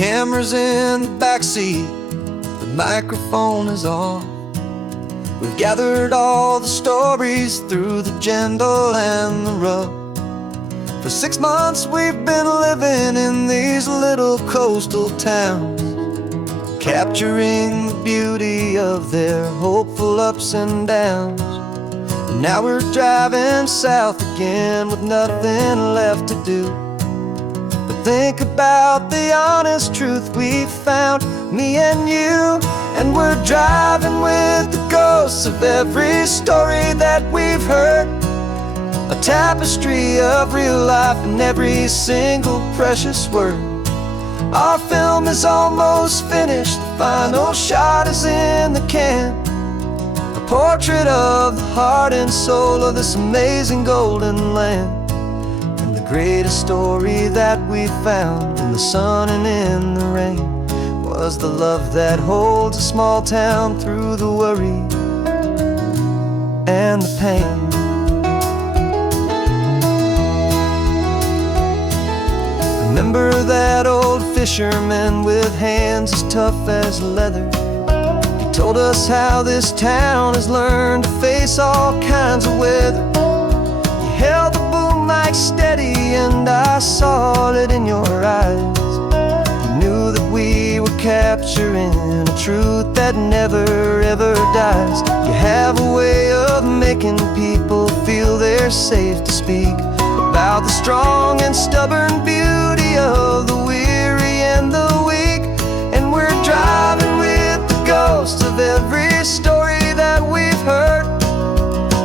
camera's in the backseat, the microphone is on. We've gathered all the stories through the gentle and the rough. For 6 months we've been living in these little coastal towns, capturing the beauty of their hopeful ups and downs. And now we're driving south again with nothing left to do but think about the honest truth we found, me and you. And we're driving with the ghosts of every story that we've heard, a tapestry of real life in every single precious word. Our film is almost finished, the final shot is in the can, a portrait of the heart and soul of this amazing golden land. And the greatest story that we found in the sun and in the rain was the love that holds a small town through the worry and the pain. Remember that old fisherman with hands as tough as leather? He told us how this town has learned to face all kinds of weather. You held the boom mic steady and I saw it in your eyes. You knew that we were capturing a truth that never ever dies. You have a way of making people feel they're safe to speak about the strong and stubborn beauty of the weary and the weak. And we're driving with the ghosts of every story that we've heard,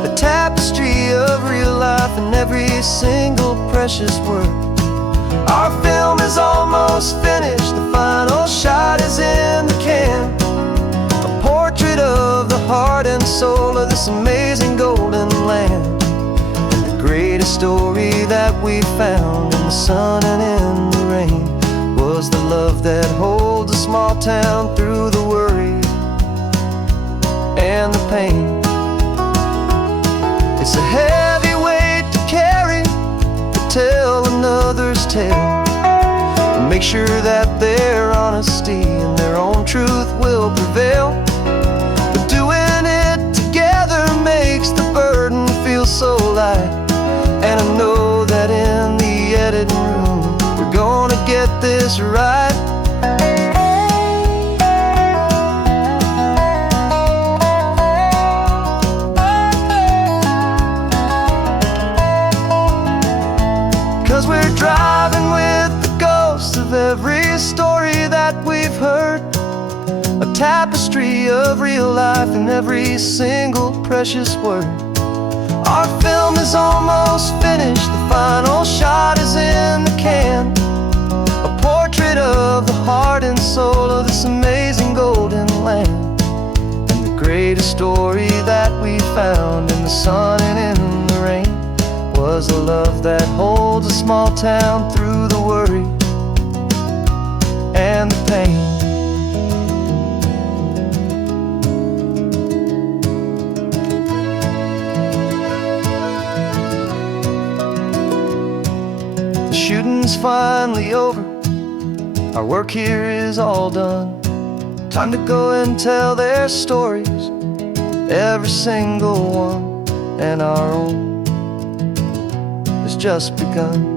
a tapestry of real life in every single precious word. Our film is almost finished, the final shot is in the can, a portrait of the heart and soul of this amazing golden land. Greatest story that we found in the sun and in the rain was the love that holds a small town through the worry and the pain. It's a heavy weight to carry, to tell another's tale, and make sure that their honesty and their own truth will prevail. But doing it together makes the burden feel so light. And I know that in the editing room we're gonna get this right. 'Cause we're driving with the ghosts of every story that we've heard, a tapestry of real life in every single precious word. Our film is almost finished, the final shot is in the can, a portrait of the heart and soul of this amazing golden land. And the greatest story that we found in the sun and in the rain was the love that holds a small town through the worry and the pain. Shooting's finally over, our work here is all done. Time to go and tell their stories, every single one, and our own has just begun.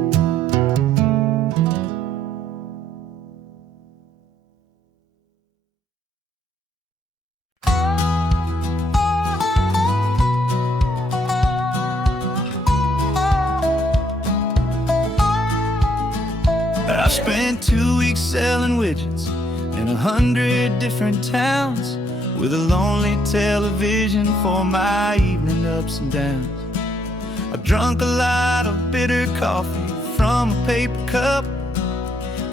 I spent 2 weeks selling widgets in 100 different towns, with a lonely television for my evening ups and downs. I drunk a lot of bitter coffee from a paper cup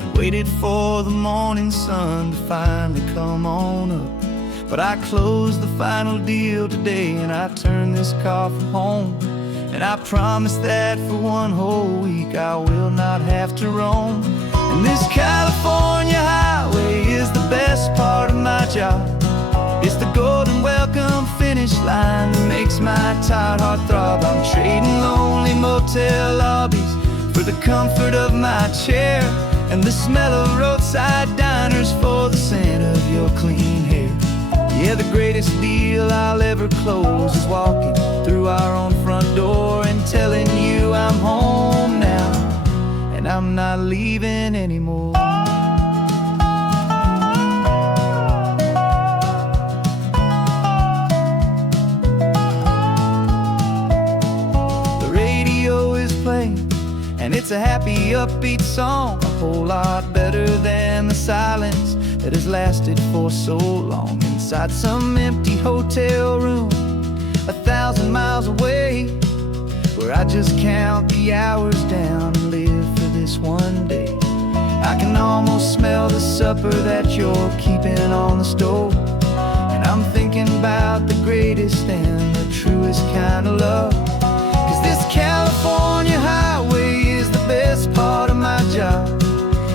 and waited for the morning sun to finally come on up. But I closed the final deal today and I turned this car from home. And I promise that for one whole week I will not have to roam. And this California highway is the best part of my job. It's the golden welcome finish line that makes my tired heart throb. I'm trading lonely motel lobbies for the comfort of my chair and the smell of roadside diners for the scent of your clean hair. Yeah, the greatest deal I'll ever close is walking through our own front door and telling you I'm home now, and I'm not leaving anymore. The radio is playing, and it's a happy, upbeat song, a whole lot better than the silence that has lasted for so long. Inside some empty hotel room 1,000 miles away, where I just count the hours down and live for this one day. I can almost smell the supper that you're keeping on the stove, and I'm thinking about the greatest and the truest kind of love. 'Cause this California highway is the best part of my job.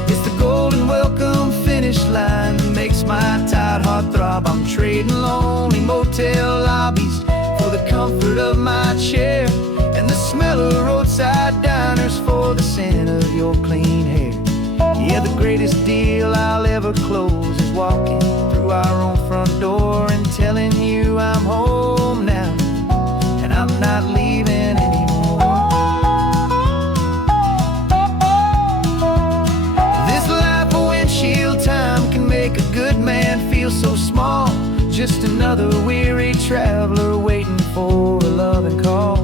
It's the golden welcome finish line that makes my tired heart throb. I'm trading lonely motel lobbies for the comfort of my chair, and the smell of roadside diners for the scent of your clean hair. Yeah, the greatest deal I'll ever close is walking through our own front door and telling you I'm home now, and I'm not leaving anymore. This life of windshield time can make a good man feel so small, just another weary traveler waiting for a loving call.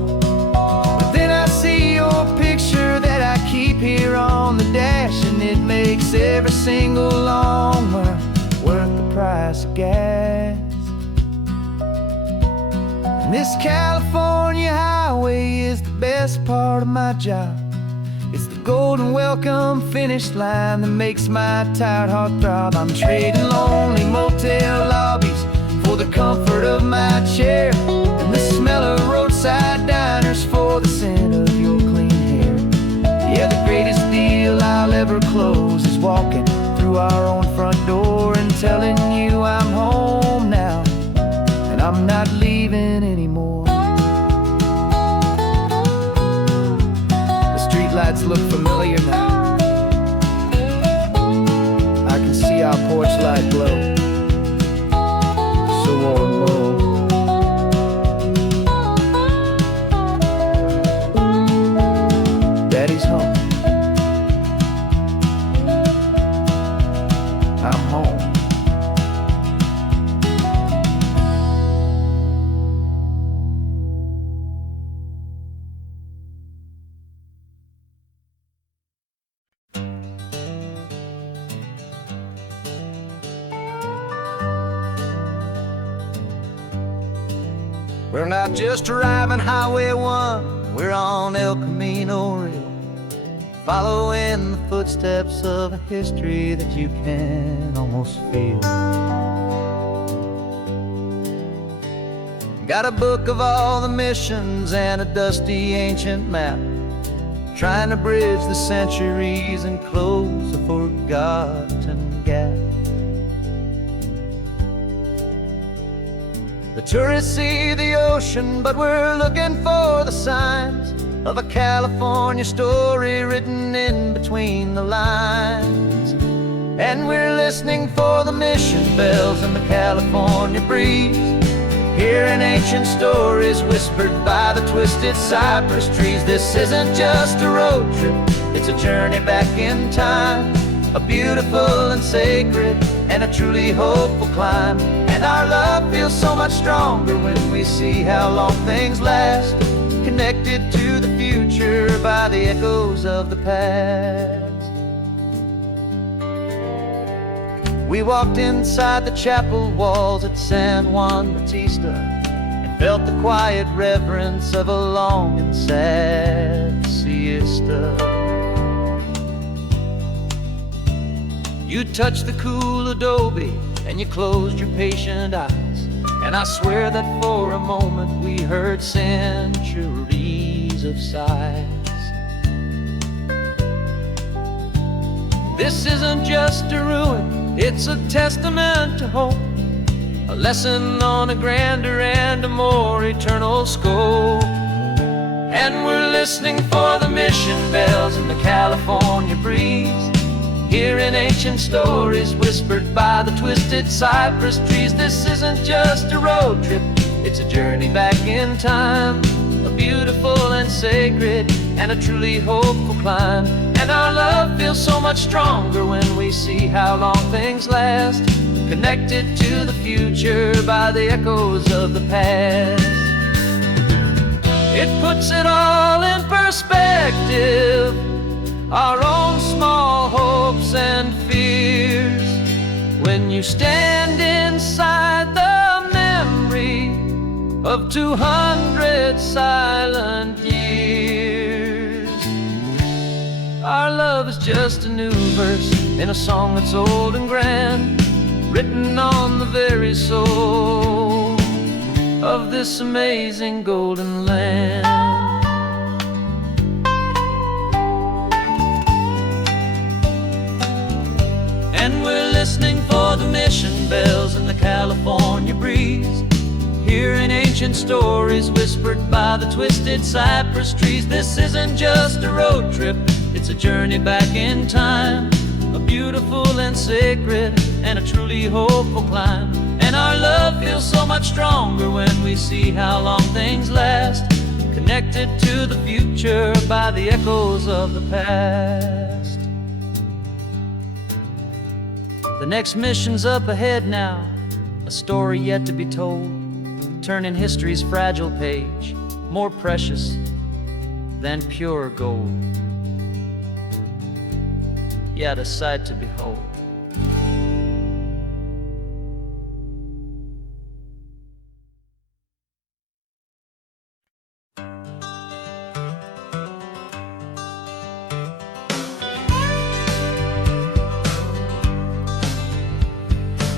But then I see your picture that I keep here on the dash, and it makes every single long mile worth the price of gas. And this California highway is the best part of my job. It's the golden welcome finish line that makes my tired heart throb. I'm trading lonely motel lobbies for the comfort of my chair, and the smell of roadside diners for the scent of your clean hair. Yeah, the greatest deal I'll ever close is walking through our own front door and telling you I'm home now, and I'm not leaving anymore. The streetlights look familiar now. I can see our porch light glow, so warm, low. Daddy's home. I'm home. We're not just driving Highway 1, we're on El Camino Real, following the footsteps of a history that you can almost feel. Got a book of all the missions and a dusty ancient map, trying to bridge the centuries and close a forgotten gap. The tourists see the ocean, but we're looking for the signs of a California story written in between the lines. And we're listening for the mission bells in the California breeze, hearing ancient stories whispered by the twisted cypress trees. This isn't just a road trip, it's a journey back in time, a beautiful and sacred and a truly hopeful climb. And our love feels so much stronger when we see how long things last, connected to the future by the echoes of the past. We walked inside the chapel walls at San Juan Bautista and felt the quiet reverence of a long and sad siesta. You touched the cool adobe and you closed your patient eyes, and I swear that for a moment we heard centuries of sighs. This isn't just a ruin, it's a testament to hope, a lesson on a grander and a more eternal scope. And we're listening for the mission bells in the California breeze, Hearing ancient stories whispered by the twisted cypress trees. This isn't just a road trip, it's a journey back in time. A beautiful and sacred and a truly hopeful climb. And our love feels so much stronger when we see how long things last, connected to the future by the echoes of the past. It puts it all in perspective, our own small hopes and fears, when you stand inside the memory of 200 silent years. Our love is just a new verse in a song that's old and grand, written on the very soul of this amazing golden land. And we're listening for the mission bells in the California breeze, hearing ancient stories whispered by the twisted cypress trees. This isn't just a road trip, it's a journey back in time. A beautiful and sacred and a truly hopeful climb. And our love feels so much stronger when we see how long things last, connected to the future by the echoes of the past. The next mission's up ahead now, a story yet to be told, turning history's fragile page more precious than pure gold. Yet a sight to behold.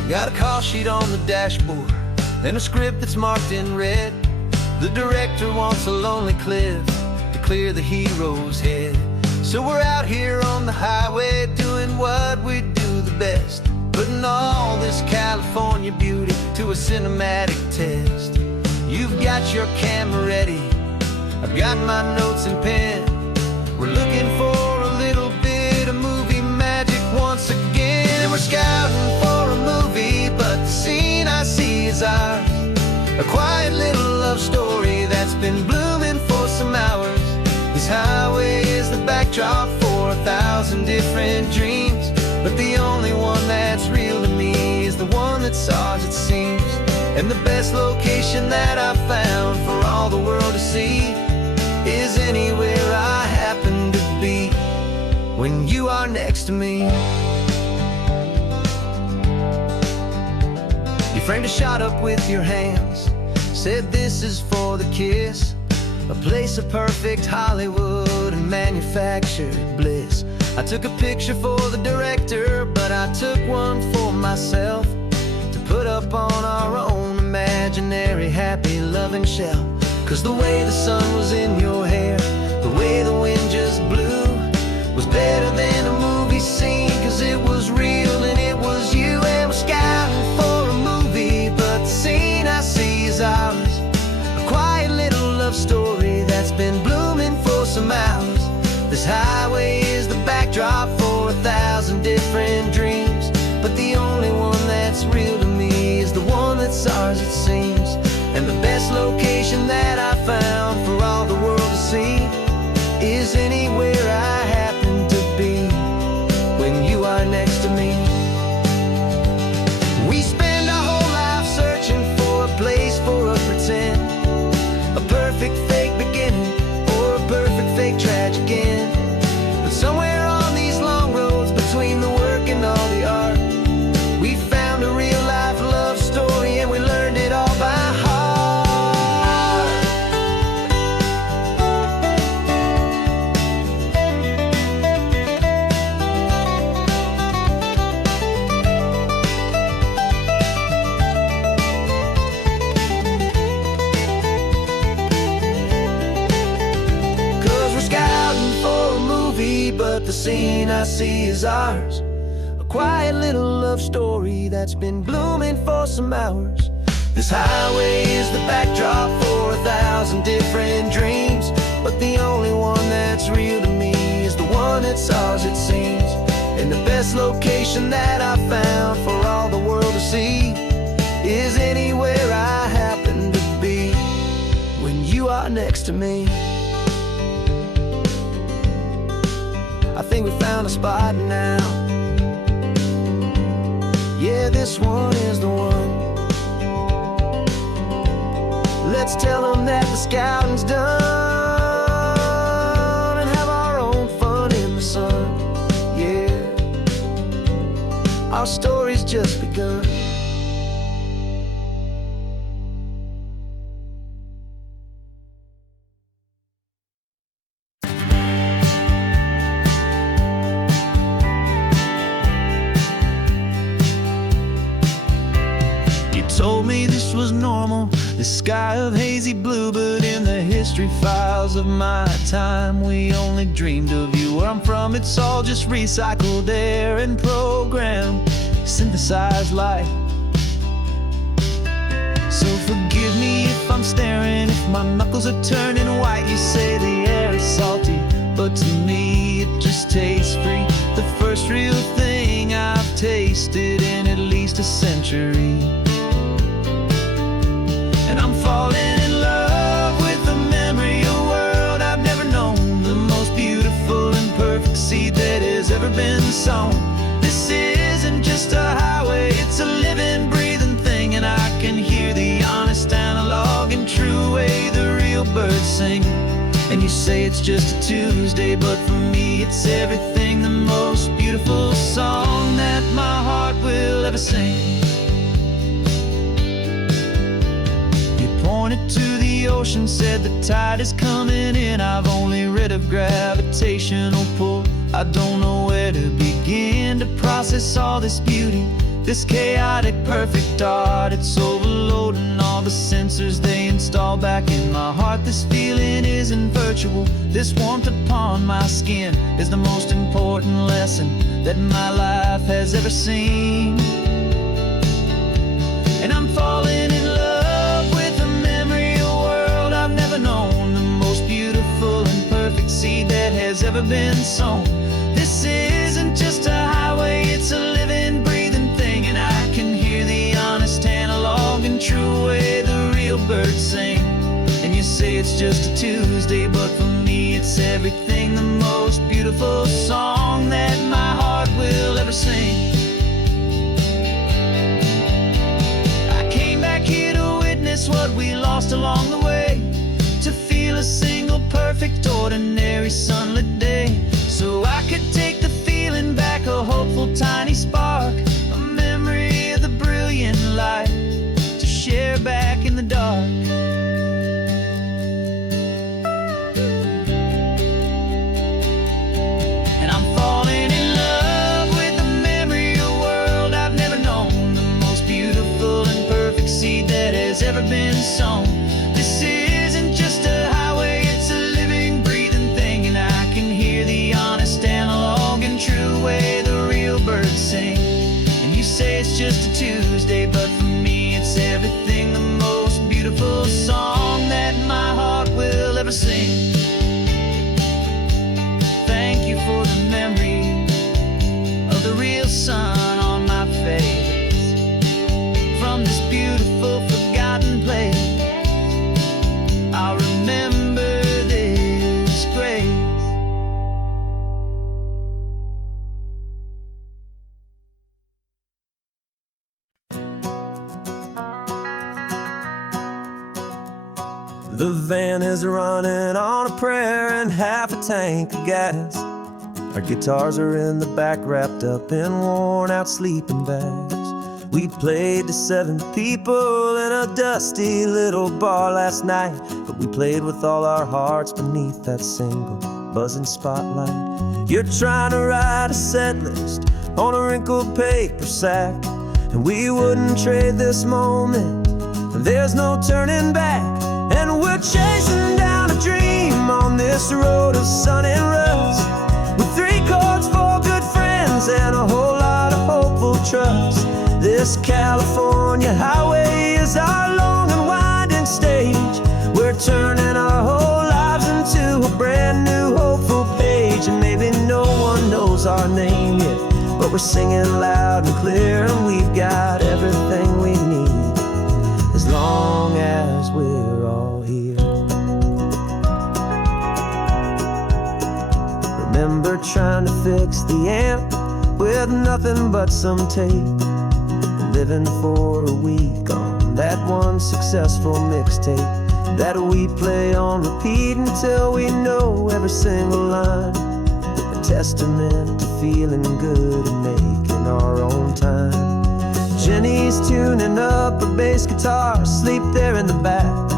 Got a call sheet on the dashboard and a script that's marked in red. The director wants a lonely cliff to clear the hero's head. So we're out here on the highway doing what we do the best, putting all this California beauty to a cinematic test. You've got your camera ready, I've got my notes and pen. We're looking for a little bit of movie magic once again. And we're scouting for a movie, but the scene I see is ours. A quiet little love story that's been blooming for some hours. This highway is the backdrop for 1,000 different dreams, but the only one that's real to me is the one that's ours, it seems. And the best location that I've found for all the world to see is anywhere I happen to be when you are next to me. You framed a shot up with your hands, said this is for the kiss, a place of perfect Hollywood and manufactured bliss. I took a picture for the director, but I took one for myself to put up on our own imaginary happy loving shelf. Cause the way the sun was in your hair, the way the wind just blew, was better than a movie scene. Cause it was real and it was you. And we're scouting for a movie, but the scene I see is ours. A quiet little love story that's been blooming for some hours. This highway is the backdrop for 1,000 different dreams, but the only one that's real to me is the one that's ours, it seems. And the best location that I found for all the world to see is anywhere I happen to be when you are next to me. We spend our whole life searching for a place for a pretend, a perfect fake beginning or a perfect fake tragic end. But somewhere on these long roads between the work and all the art, we found a real life love story and we learned it all by heart. But the scene I see is ours. A quiet little love story that's been blooming for some hours. This highway is the backdrop for 1,000 different dreams, but the only one that's real to me is the one that's ours, it seems. And the best this location that I found for all the world to see is anywhere I happen to be when you are next to me. I think we found a spot now. Yeah, this one is the one. Let's tell them that the scouting's done and have our own fun in the sun. Yeah, our story's just begun. Told me this was normal, the sky of hazy blue, but in the history files of my time, we only dreamed of you. Where I'm from, it's all just recycled air and programmed, synthesized light. So forgive me if I'm staring, if my knuckles are turning white. You say the air is salty, but to me it just tastes free. The first real thing I've tasted in at least a century. Falling in love with the memory of a world I've never known, the most beautiful and perfect seed that has ever been sown. This isn't just a highway, it's a living, breathing thing, and I can hear the honest analog and true way the real birds sing. And you say it's just a Tuesday, but for me it's everything, the most beautiful song that my heart will ever sing. Pointed to the ocean, said the tide is coming in. I've only read of gravitational pull. I don't know where to begin to process all this beauty, this chaotic perfect art. It's overloading all the sensors they install back in my heart. This feeling isn't virtual, this warmth upon my skin is the most important lesson that my life has ever seen. And I'm falling in love known, the most beautiful and perfect seed that has ever been sown. This isn't just a highway, it's a living, breathing thing, and I can hear the honest analog and true way the real birds sing. And you say it's just a Tuesday, but for me it's everything, the most beautiful song that my heart will ever sing. I came back here to witness what we lost along the way, to feel a single perfect ordinary sunlit day, so I could take the feeling back, a hopeful tiny spark, a memory of the brilliant light to share back in the dark. And I'm falling in love with the memory of a world I've never known, the most beautiful and perfect seed that has ever been sown. This isn't just a highway, it's a living, breathing thing, and I can hear the honest analog and true way the real birds sing. And you say it's just a Tuesday, but for me it's everything, the most beautiful song that my heart will ever sing. Thank you for the memory of the real sun on my face, from this beautiful forgotten place. I'll remember this grace. The van is running on a prayer and half a tank of gas. Our guitars are in the back, wrapped up in worn out sleeping bags. We played to 7 people in a dusty little bar last night, but we played with all our hearts beneath that single buzzing spotlight. You're trying to write a set list on a wrinkled paper sack, and we wouldn't trade this moment, and there's no turning back. And we're chasing down a dream on this road of sun and rust, with 3 chords, 4 good friends, and a whole lot of hopeful trust. This California highway is our long and winding stage. We're turning our whole lives into a brand new hopeful page. And maybe no one knows our name yet, but we're we're singing loud and clear, and we've got everything we need, as long as we're all here. Remember trying to fix the amp with nothing but some tape, living for a week on that one successful mixtape that we play on repeat until we know every single line. A testament to feeling good and making our own time. Jenny's tuning up her bass guitar, asleep there in the back.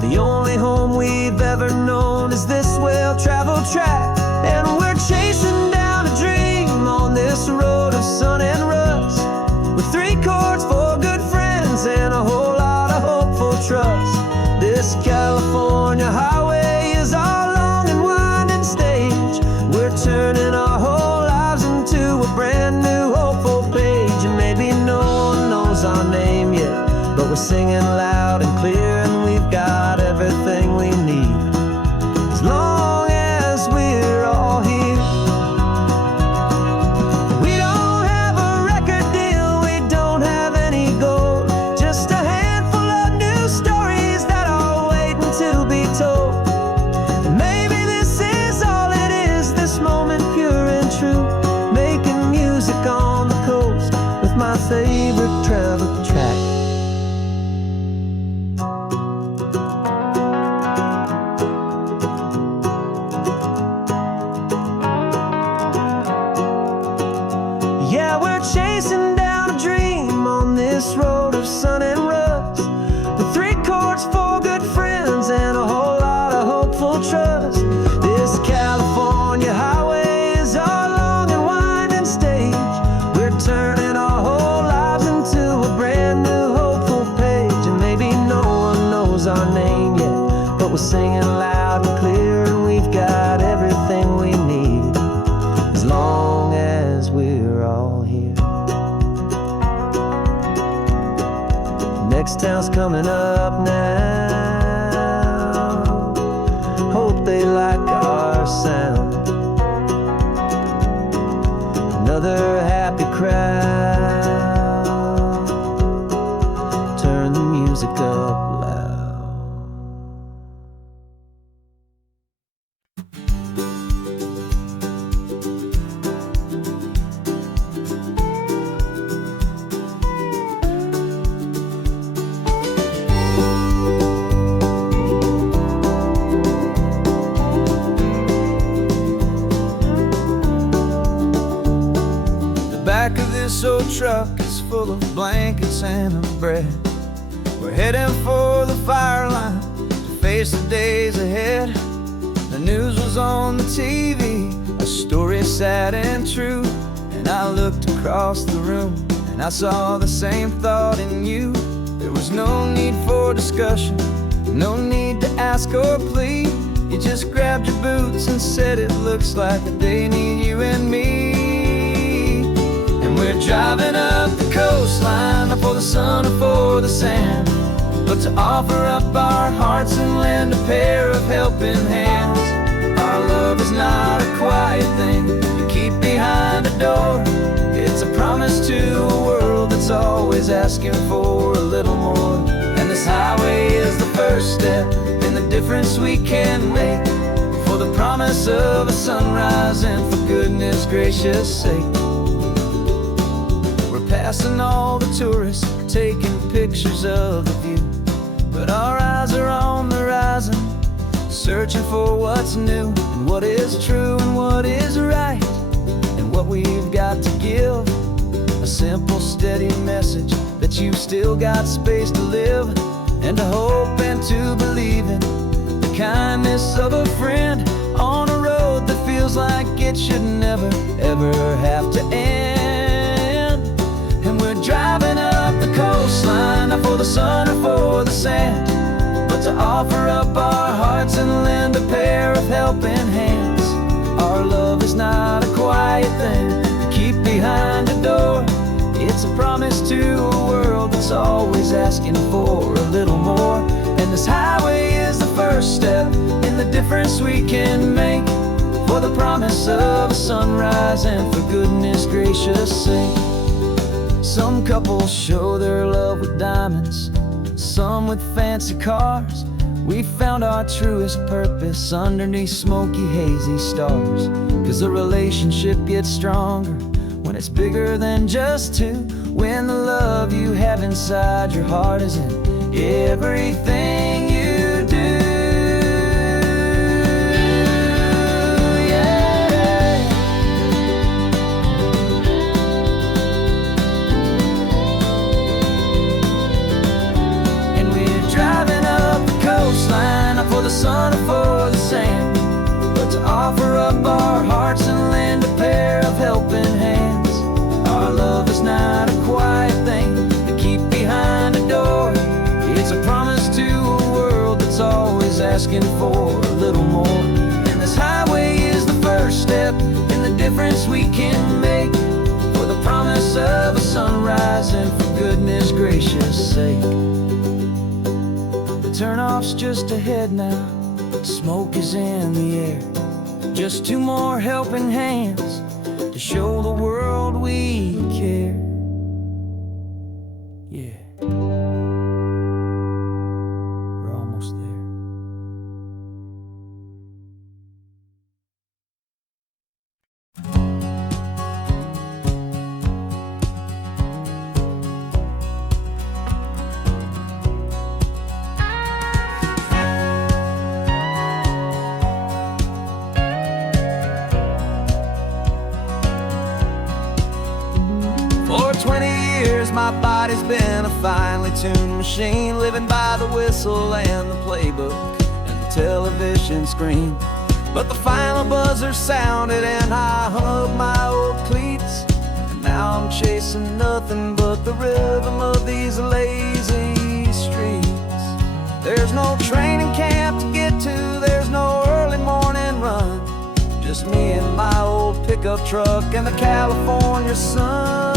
The only home we've ever known is this well-traveled track, and we're chasing down a dream on this road of sun and rust, with 3 chords for good friends and a whole lot of hopeful trust. This California highway is our long and winding stage. We're turning our whole lives into a brand new hopeful page. And maybe no one knows our name yet, but we're singing loud and clear, and we've got everything we need, as long as we're all here. We don't have a record deal, we don't have any gold, just a handful of new stories that are waiting to be told. And maybe this is all it is, this moment pure and true, making music on the coast with my favorite travel track. Yeah, we're chasing down a dream on this road of sun and rust, with 3 chords for good friends and a whole lot of hopeful trust. This California highway is our long and winding stage. We're turning our whole lives into a brand new hopeful page. And maybe no one knows our name yet, but we're singing loud and clear, and we've got everything we need, as long as we're all here. Next town's coming up now, hope they like our sound. Another happy crowd, turn the music up loud. The back of this old truck is full of blankets and of bread. We're heading for the fire line to face the days ahead. The news was on the TV, a story sad and true, and I looked across the room and I saw the same thought in you. There was no need for discussion, no need to ask or plead. You just grabbed your boots and said it looks like the day need you and me. And we're driving up the coastline, not for the sun or for the sand, but to offer up our hearts and lend a pair of helping hands. Our love is not a quiet thing you keep behind a door. It's a promise to a world that's always asking for a little more. And this highway is the first step in the difference we can make, for the promise of a sunrise and for goodness gracious sake. We're passing all the tourists, taking pictures of the view, but our eyes are on the horizon, searching for what's new and what is true and what is right, and what we've got to give. A simple, steady message that you've still got space to live, and to hope and to believe in the kindness of a friend on a road that feels like it should never, ever have to end. And we're driving up the coastline, not for the sun or for the sand, but to offer up our hearts and lend a pair of helping hands. Our love is not a quiet thing to keep behind a door. It's a promise to a world that's always asking for a little more. And this highway is the first step in the difference we can make, for the promise of a sunrise and for goodness gracious sake. Some couples show their love with diamonds, some with fancy cars. We found our truest purpose underneath smoky, hazy stars. 'Cause the relationship gets stronger when it's bigger than just two. When the love you have inside your heart is in everything you do. Yeah. And we're driving up the coastline, not for the sun or for the sand, but to offer up our hearts and lend a pair of helping hands. Our love is not a quiet thing to keep behind a door. It's a promise to a world that's always asking for a little more. And this highway is the first step in the difference we can make, for the promise of a sunrise and for goodness gracious sake. The turnoff's just ahead now, smoke is in the air. Just two more helping hands to show the world we care. Yeah. We're almost there. For 20 years my body's been a finely tuned machine, living by the whistle and the playbook and the television screen. But the final buzzer sounded and I hung up my old cleats, and now I'm chasing nothing but the rhythm of these lazy streets. There's no training camp to get to, there's no early morning run, just me and my old pickup truck and the California sun.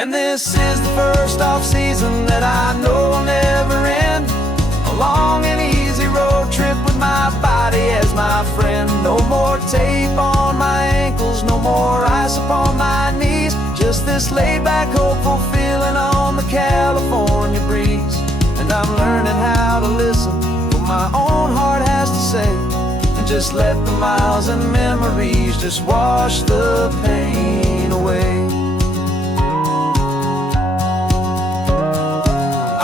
And this is the first off-season that I know will never end, a long and easy road trip with my body as my friend. No more tape on my ankles, no more ice upon my knees, just this laid-back, hopeful feeling on the California breeze. And I'm learning how to listen what my own heart has to say, and just let the miles and memories just wash the pain away.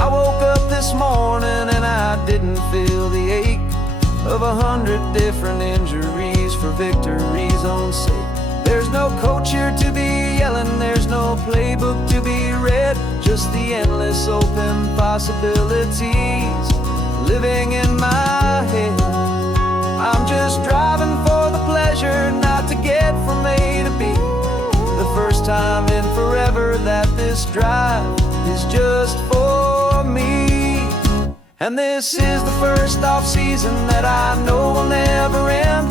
I woke up this morning and I didn't feel the ache of 100 different injuries for victory's own sake. There's no coach here to be yelling, there's no playbook to be read, just the endless open possibilities living in my head. I'm just driving for the pleasure, not to get from A to B. The first time in forever that this drive is just for me. And this is the first off-season that I know will never end,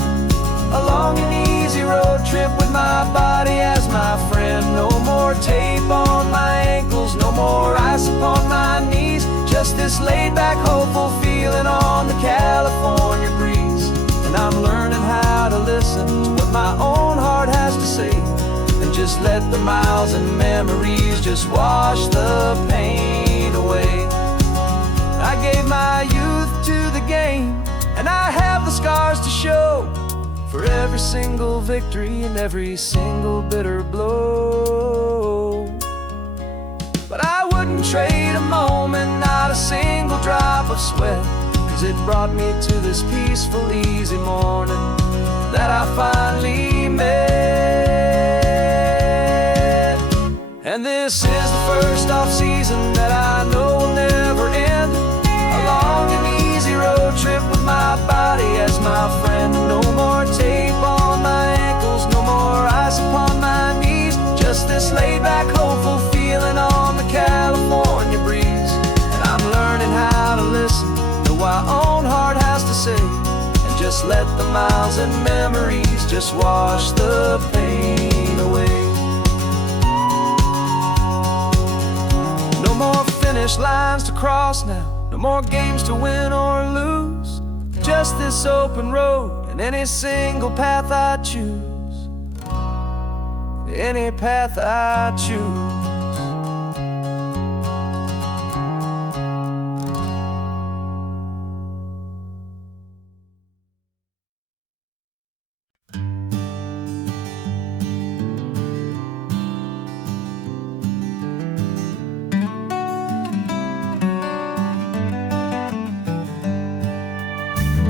a long and easy road trip with my body as my friend. No more tape on my ankles, no more ice upon my knees, just this laid-back, hopeful feeling on the California breeze. And I'm learning how to listen to what my own heart has to say, and just let the miles and memories just wash the pain away. I gave my youth to the game, and I have the scars to show for every single victory and every single bitter blow. But I wouldn't trade a moment, not a single drop of sweat, 'cause it brought me to this peaceful, easy morning that I finally met. And this is the first off-season that I know will never end, a long and easy road trip with my body as my friend. No more tape on my ankles, no more ice upon my knees, just this laid-back, hopeful feeling on the California breeze. And I'm learning how to listen to what my own heart has to say, and just let the miles and memories just wash the pain away. No more finish lines to cross now, no more games to win or lose, just this open road And any single path I choose, any path I choose.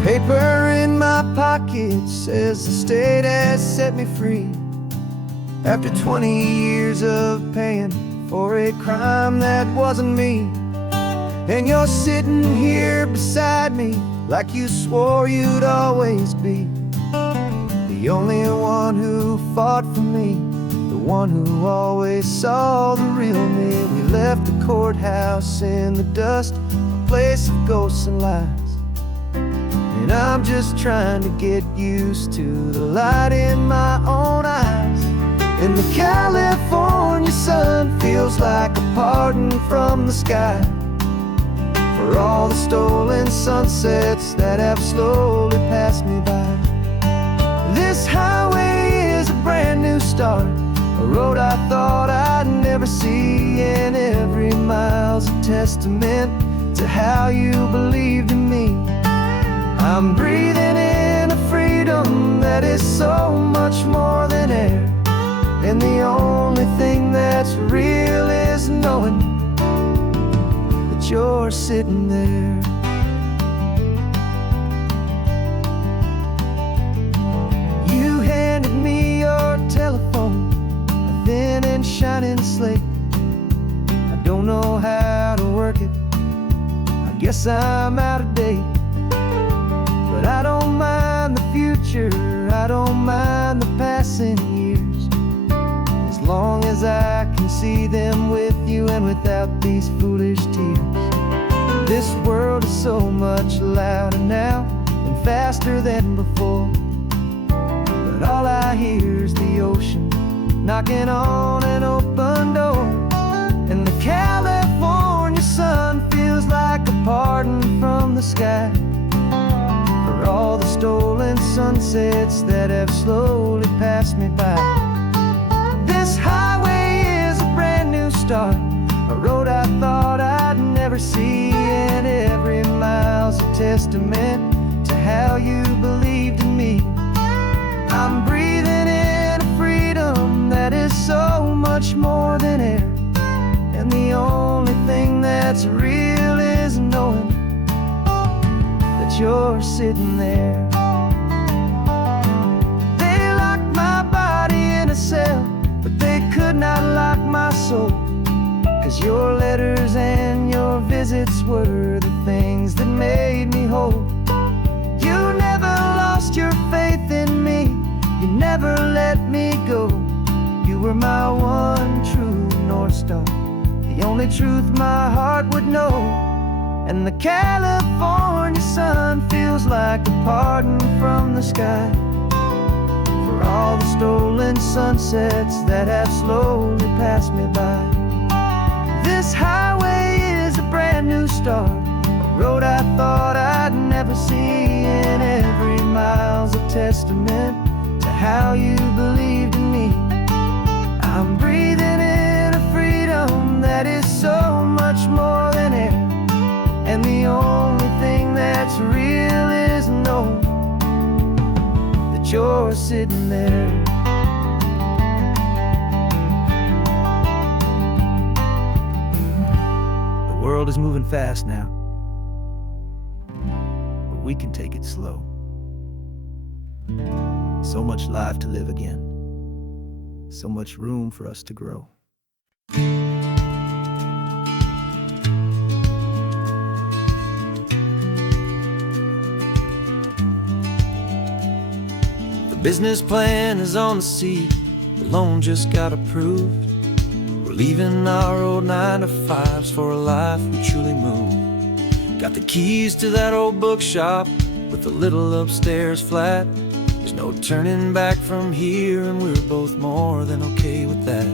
Paper in my pocket says the state has set me free after 20 years of paying for a crime that wasn't me. And you're sitting here beside me like you swore you'd always be the only one who fought for me, the one who always saw the real me. We left the courthouse in the dust, a place of ghosts and lies. And I'm just trying to get used to the light in my own eyes. And the California sun feels like a pardon from the sky for all the stolen sunsets that have slowly passed me by. This highway is a brand new start, a road I thought I'd never see, and every mile's a testament to how you believed in me. I'm breathing in a freedom that is so much more than air, and the only thing that's real is knowing that you're sitting there. You handed me your telephone, a thin and shining slate. I don't know how to work it, I guess I'm out of date. But I don't mind the future, I don't mind the passing years, as long as I can see them with you and without these foolish tears. This world is so much louder now and faster than before, but all I hear is the ocean knocking on an open door. And the California sun feels like a pardon from the sky for all the stolen sunsets that have slowly passed me by. This highway is a brand new start, a road I thought I'd never see, and every mile's a testament to how you believed in me. I'm breathing in a freedom that is so much more than air, and the only thing that's real is knowing that you're sitting there. They locked my body in a cell, but they could not lock my soul, 'cause your letters and your visits were the things that made me whole. You never lost your faith in me, you never let me go. You were my one true North Star, the only truth my heart would know. And the California sun feels like a pardon from the sky for all the stolen sunsets that have slowly passed me by. This highway is a brand new start, a road I thought I'd never see, and every mile's a testament to how you believed in me. I'm breathing in a freedom that is so much more than air, and the only thing that's real is knowing that you're sitting there. The world is moving fast now, but we can take it slow. So much life to live again, so much room for us to grow. The business plan is on the seat, the loan just got approved. We're leaving our old 9-to-5s for a life we truly moved. Got the keys to that old bookshop with the little upstairs flat. There's no turning back from here, and we're both more than okay with that.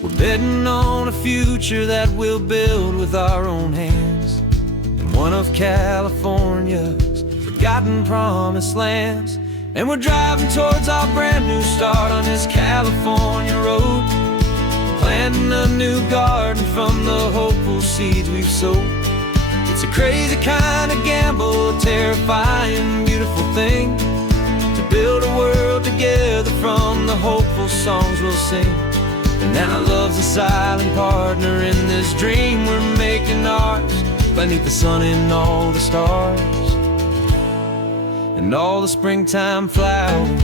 We're betting on a future that we'll build with our own hands, and one of California's forgotten forgotten promised lands. And we're driving towards our brand new start on this California road, planting a new garden from the hopeful seeds we've sowed. It's a crazy kind of gamble, a terrifying, beautiful thing, to build a world together from the hopeful songs we'll sing. And now love's a silent partner in this dream we're making ours, beneath the sun and all the stars, and all the springtime flowers.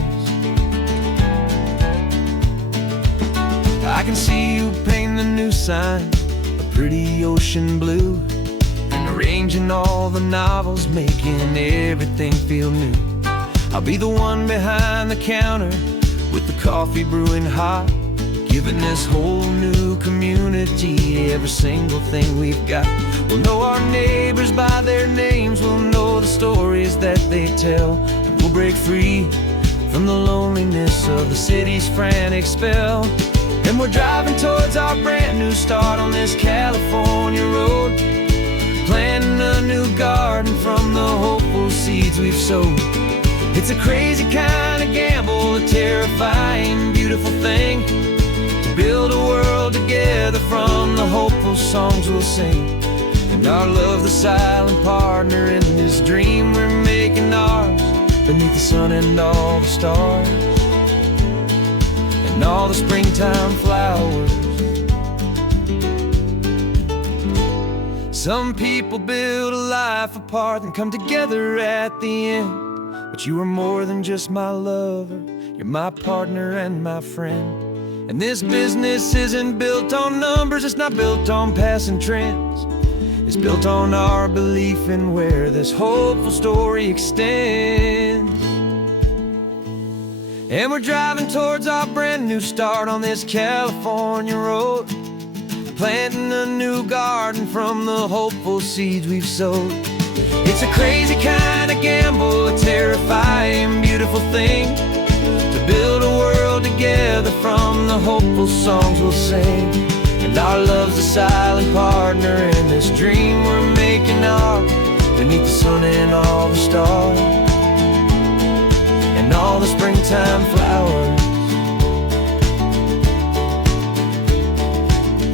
I can see you painting a new sign, a pretty ocean blue, and arranging all the novels, making everything feel new. I'll be the one behind the counter with the coffee brewing hot, giving this whole new community every single thing we've got. We'll know our neighbors by their names, we'll know the stories that they tell, and we'll break free from the loneliness of the city's frantic spell. And we're driving towards our brand new start on this California road, planting a new garden from the hopeful seeds we've sowed. It's a crazy kind of gamble, a terrifying, beautiful thing, to build a world together from the hopeful songs we'll sing. And our love, the silent partner in this dream we're making ours, beneath the sun and all the stars, and all the springtime flowers. Some people build a life apart and come together at the end, but you are more than just my lover, you're my partner and my friend. And this business isn't built on numbers, it's not built on passing trends, it's built on our belief in where this hopeful story extends. And we're driving towards our brand new start on this California road, planting a new garden from the hopeful seeds we've sowed. It's a crazy kind of gamble, a terrifying, beautiful thing, to build a world together from the hopeful songs we'll sing. And our love's a silent partner in this dream we're making ours, beneath the sun and all the stars, and all the springtime flowers.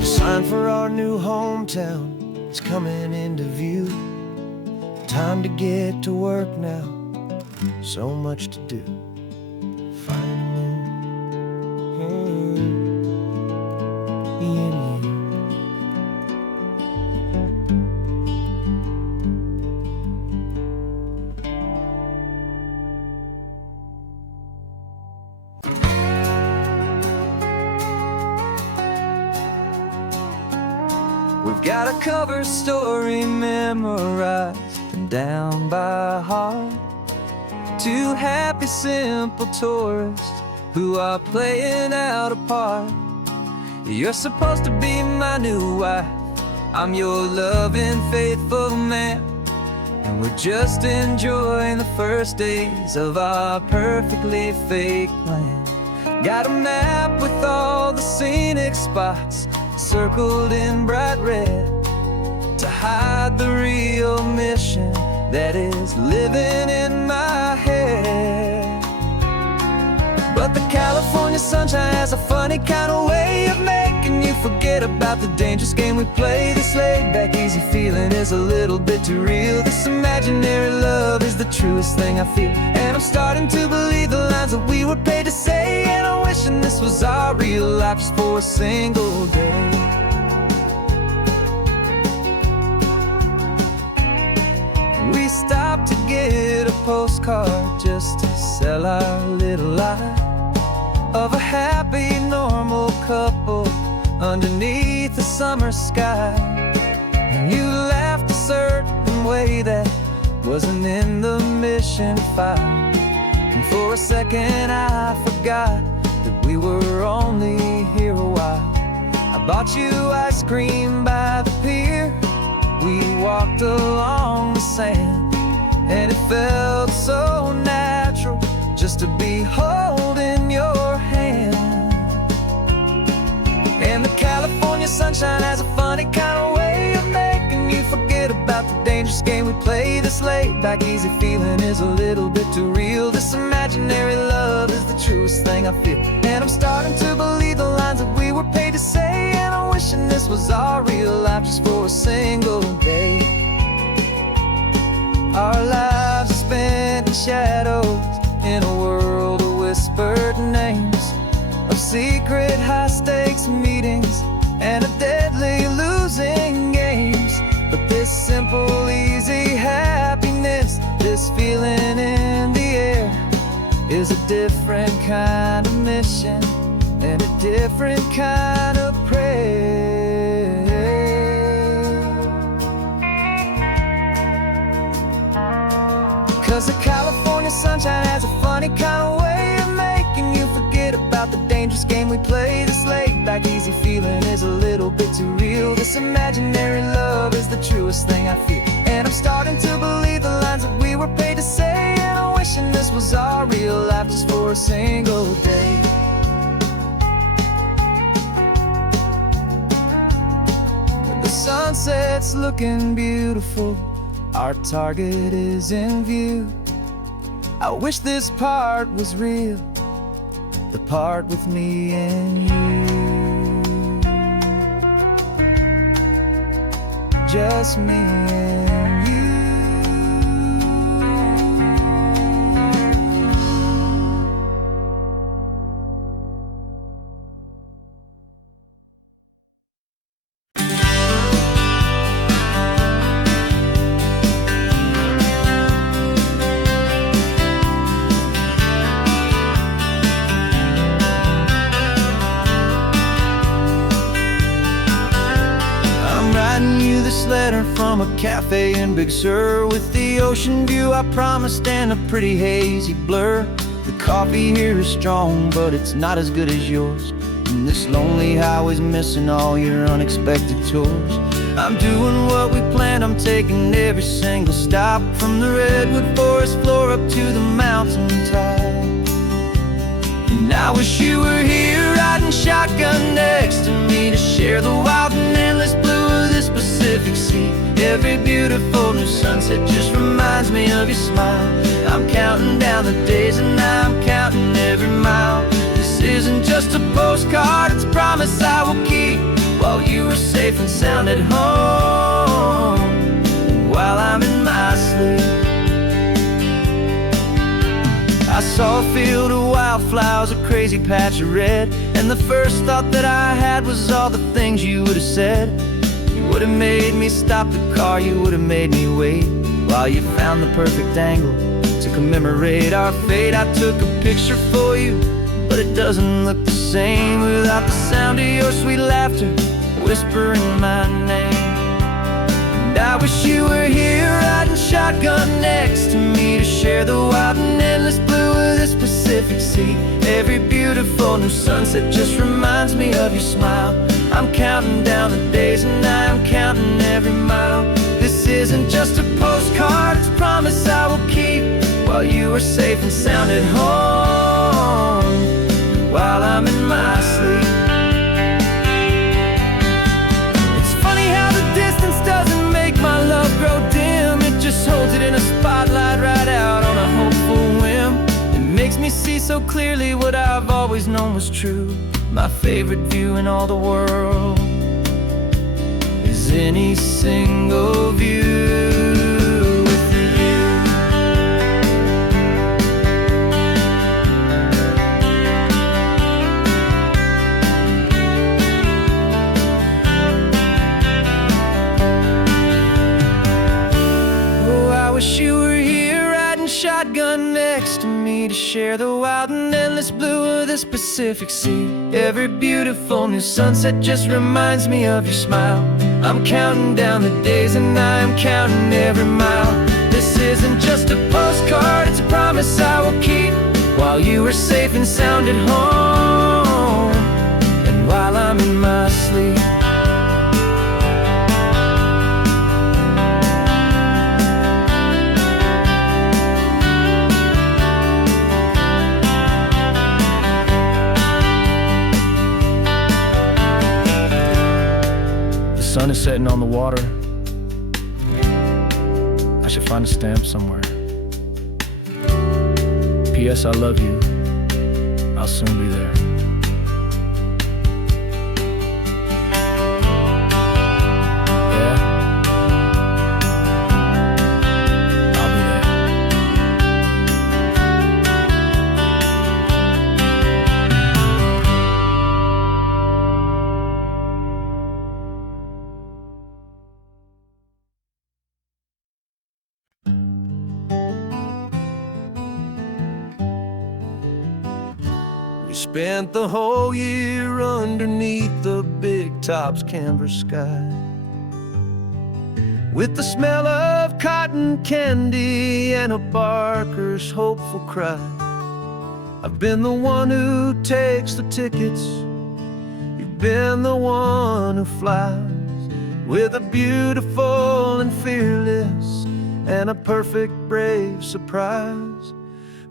The sign for our new hometown is coming into view. Time to get to work now, so much to do. Finding in you. We've got a cover story memorized and down by heart, two happy, simple tourists who are playing out a part. You're supposed to be my new wife, I'm your loving, faithful man, and we're just enjoying the first days of our perfectly fake plan. Got a map with all the scenic spots circled in bright red, to hide the real mission that is living in my head. But the California sunshine has a funny kind of way of making you forget about the dangerous game we play. This laid-back, easy feeling is a little bit too real. This imaginary love is the truest thing I feel, and I'm starting to believe the lines that we were paid to say. And I'm wishing this was our real life just for a single day. We stopped to get a postcard just to sell our little lie of a happy, normal couple underneath the summer sky. And you laughed a certain way that wasn't in the mission file, and for a second I forgot that we were only here a while. I bought you ice cream by the pier, we walked along the sand, and it felt so natural just to be holding your hand. And the California sunshine has a funny kind of way of making you forget about the danger dangerous game we play. This laid back easy feeling is a little bit too real. This imaginary love is the truest thing I feel. And I'm starting to believe the lines that we were paid to say. And I'm wishing this was our real life just for a single day. Our lives are spent in shadows, in a world of whispered names, of secret high-stakes meetings and of deadly losing games. But this simple, easy happiness, this feeling in the air, is a different kind of mission and a different kind of prayer. 'Cause the California sunshine has a funny kind of way of making you forget about the dangerous game we play. This laid back easy feeling is a little bit too real. This imaginary love is the truest thing I feel. And I'm starting to believe the lines that we were paid to say. And I'm wishing this was our real life just for a single day. The sunset's looking beautiful, our target is in view. I wish this part was real, the part with me and you. Just me and you. This letter from a cafe in Big Sur, with the ocean view I promised and a pretty hazy blur. The coffee here is strong, but it's not as good as yours. And this lonely highway's missing all your unexpected tours. I'm doing what we planned, I'm taking every single stop, from the redwood forest floor up to the mountain top. And I wish you were here riding shotgun next to me, to share the wild and endless blue of this Pacific Sea. Every beautiful new sunset just reminds me of your smile. I'm counting down the days and I'm counting every mile. This isn't just a postcard, it's a promise I will keep, while you are safe and sound at home, while I'm in my sleep. I saw a field of wildflowers, a crazy patch of red, and the first thought that I had was all the things you would have said. You would have made me stop the car, you would have made me wait, while you found the perfect angle to commemorate our fate. I took a picture for you, but it doesn't look the same without the sound of your sweet laughter whispering my name. And I wish you were here riding shotgun next to me, to share the wild and endless blue of this Pacific Sea. Every beautiful new sunset just reminds me of your smile. I'm counting down the days and I'm counting every mile. This isn't just a postcard, it's a promise I will keep, while you are safe and sound at home, while I'm in my sleep. It's funny how the distance doesn't make my love grow dim. It just holds it in a spotlight right out on a hopeful whim. It makes me see so clearly what I've always known was true. My favorite view in all the world is any single view with you. Oh, I wish you were here riding shotgun next to me, to share the wild and endless blue of this Pacific Sea. Every beautiful new sunset just reminds me of your smile. I'm counting down the days and I'm counting every mile. This isn't just a postcard, it's a promise I will keep, while you are safe and sound at home, and while I'm in my sleep. The sun is setting on the water. should find a stamp somewhere. P.S. I love you. I'll soon be there. Yeah? I'll be there. We spent the whole year underneath the big top's canvas sky, with the smell of cotton candy and a barker's hopeful cry. I've been the one who takes the tickets, you've been the one who flies, with a beautiful and fearless and a perfect brave surprise.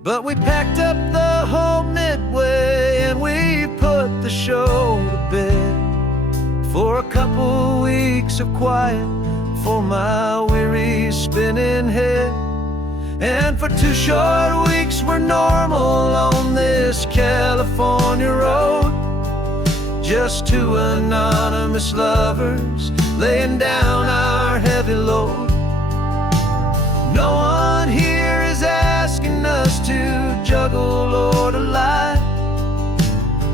But we packed up the whole Midway and we put the show to bed, for a couple weeks of quiet for my weary spinning head. And for 2 short weeks we're normal on this California road, just 2 anonymous lovers laying down our heavy load. No one here is asking us to juggle or to lie.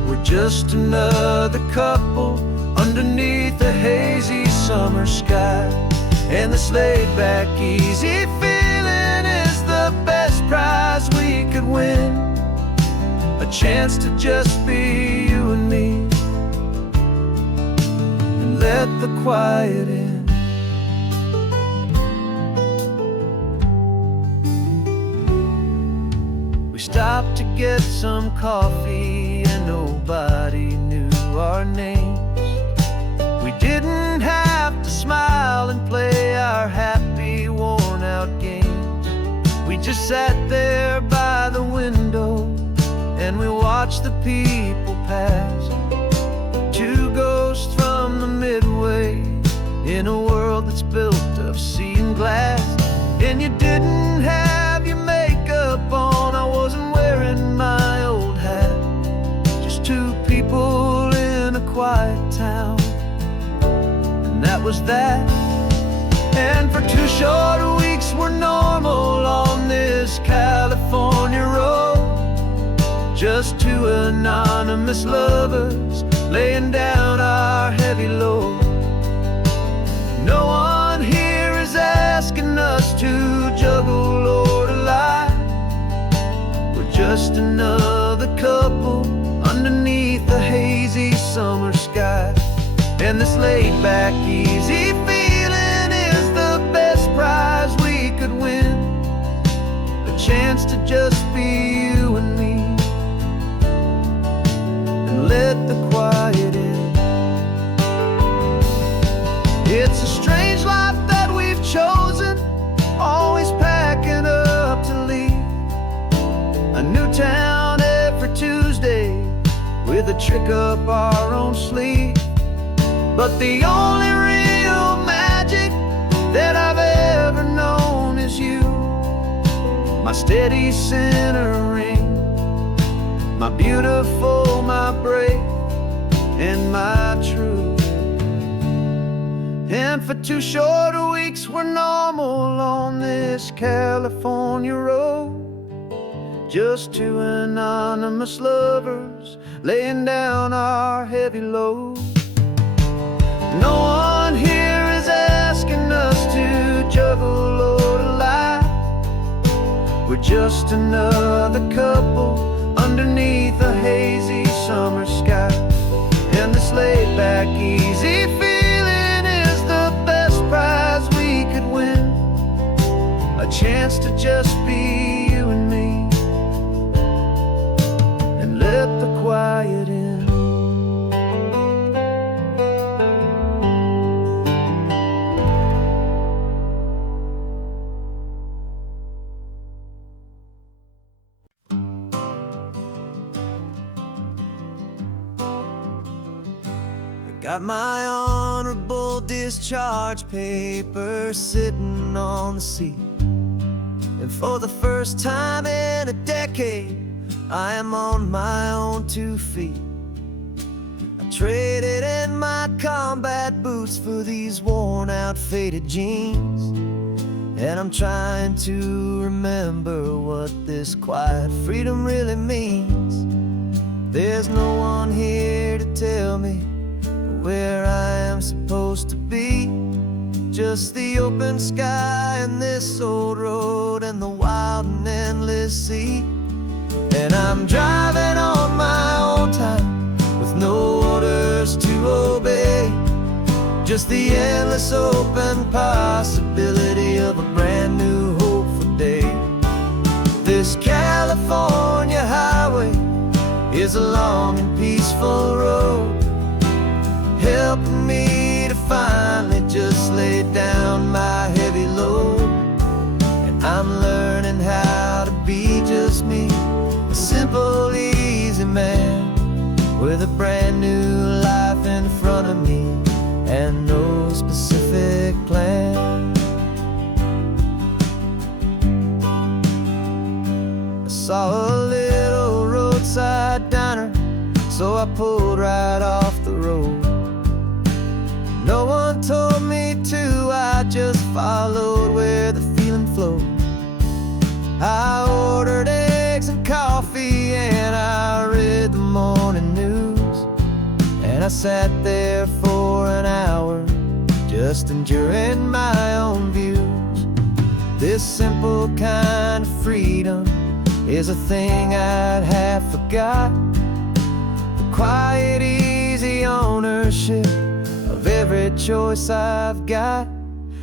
We're just another couple underneath a hazy summer sky. And this laid-back, easy feeling is the best prize we could win, a chance to just be you and me, and let the quiet in. We stopped to get some coffee and nobody knew our names. We didn't have to smile and play our happy, worn-out games. We just sat there by the window and we watched the people pass, 2 ghosts from the Midway in a world that's built of sea and glass. And you didn't have your makeup on, I wasn't wearing my old hat, just 2 people in a quiet town, and that was that. And for 2 short weeks we're normal on this California road, just 2 anonymous lovers laying down our heavy load. No one here is asking us to juggle or to lie. We're just another couple underneath the hazy summer sky. And this laid-back, easy feeling is the best prize we could win, a chance to just be you and me, and let the quiet in. It's a strange life that we've chosen, always packing up to leave a new town every Tuesday with a trick up our own sleeve. But the only real magic that I've ever known is you, my steady centering, my beautiful, my brave, and my true. And for 2 short weeks we're normal on this California road, just 2 anonymous lovers laying down our heavy load. No one here is asking us to juggle or to lie. We're just another couple underneath a hazy summer sky. And this laid-back, easy feeling is the best prize we could win, a chance to just be you and me, and let the quiet in. Got my honorable discharge paper sitting on the seat. And for the first time in a decade, I am on my own 2 feet. I traded in my combat boots for these worn out faded jeans. And I'm trying to remember what this quiet freedom really means. There's no one here to tell me where I am supposed to be. Just the open sky and this old road and the wild and endless sea. And I'm driving on my own time with no orders to obey. Just the endless open possibility of a brand new hopeful day. This California highway is a long and peaceful road, helping me to finally just lay down my heavy load. And I'm learning how to be just me, a simple, easy man with a brand new life in front of me and no specific plan. I saw a little roadside diner, so I pulled right off the road. No one told me to, I just followed where the feeling flowed. I ordered eggs and coffee and I read the morning news. And I sat there for an hour, just enjoying my own views. This simple kind of freedom is a thing I'd have forgot. The quiet, easy ownership of every choice I've got.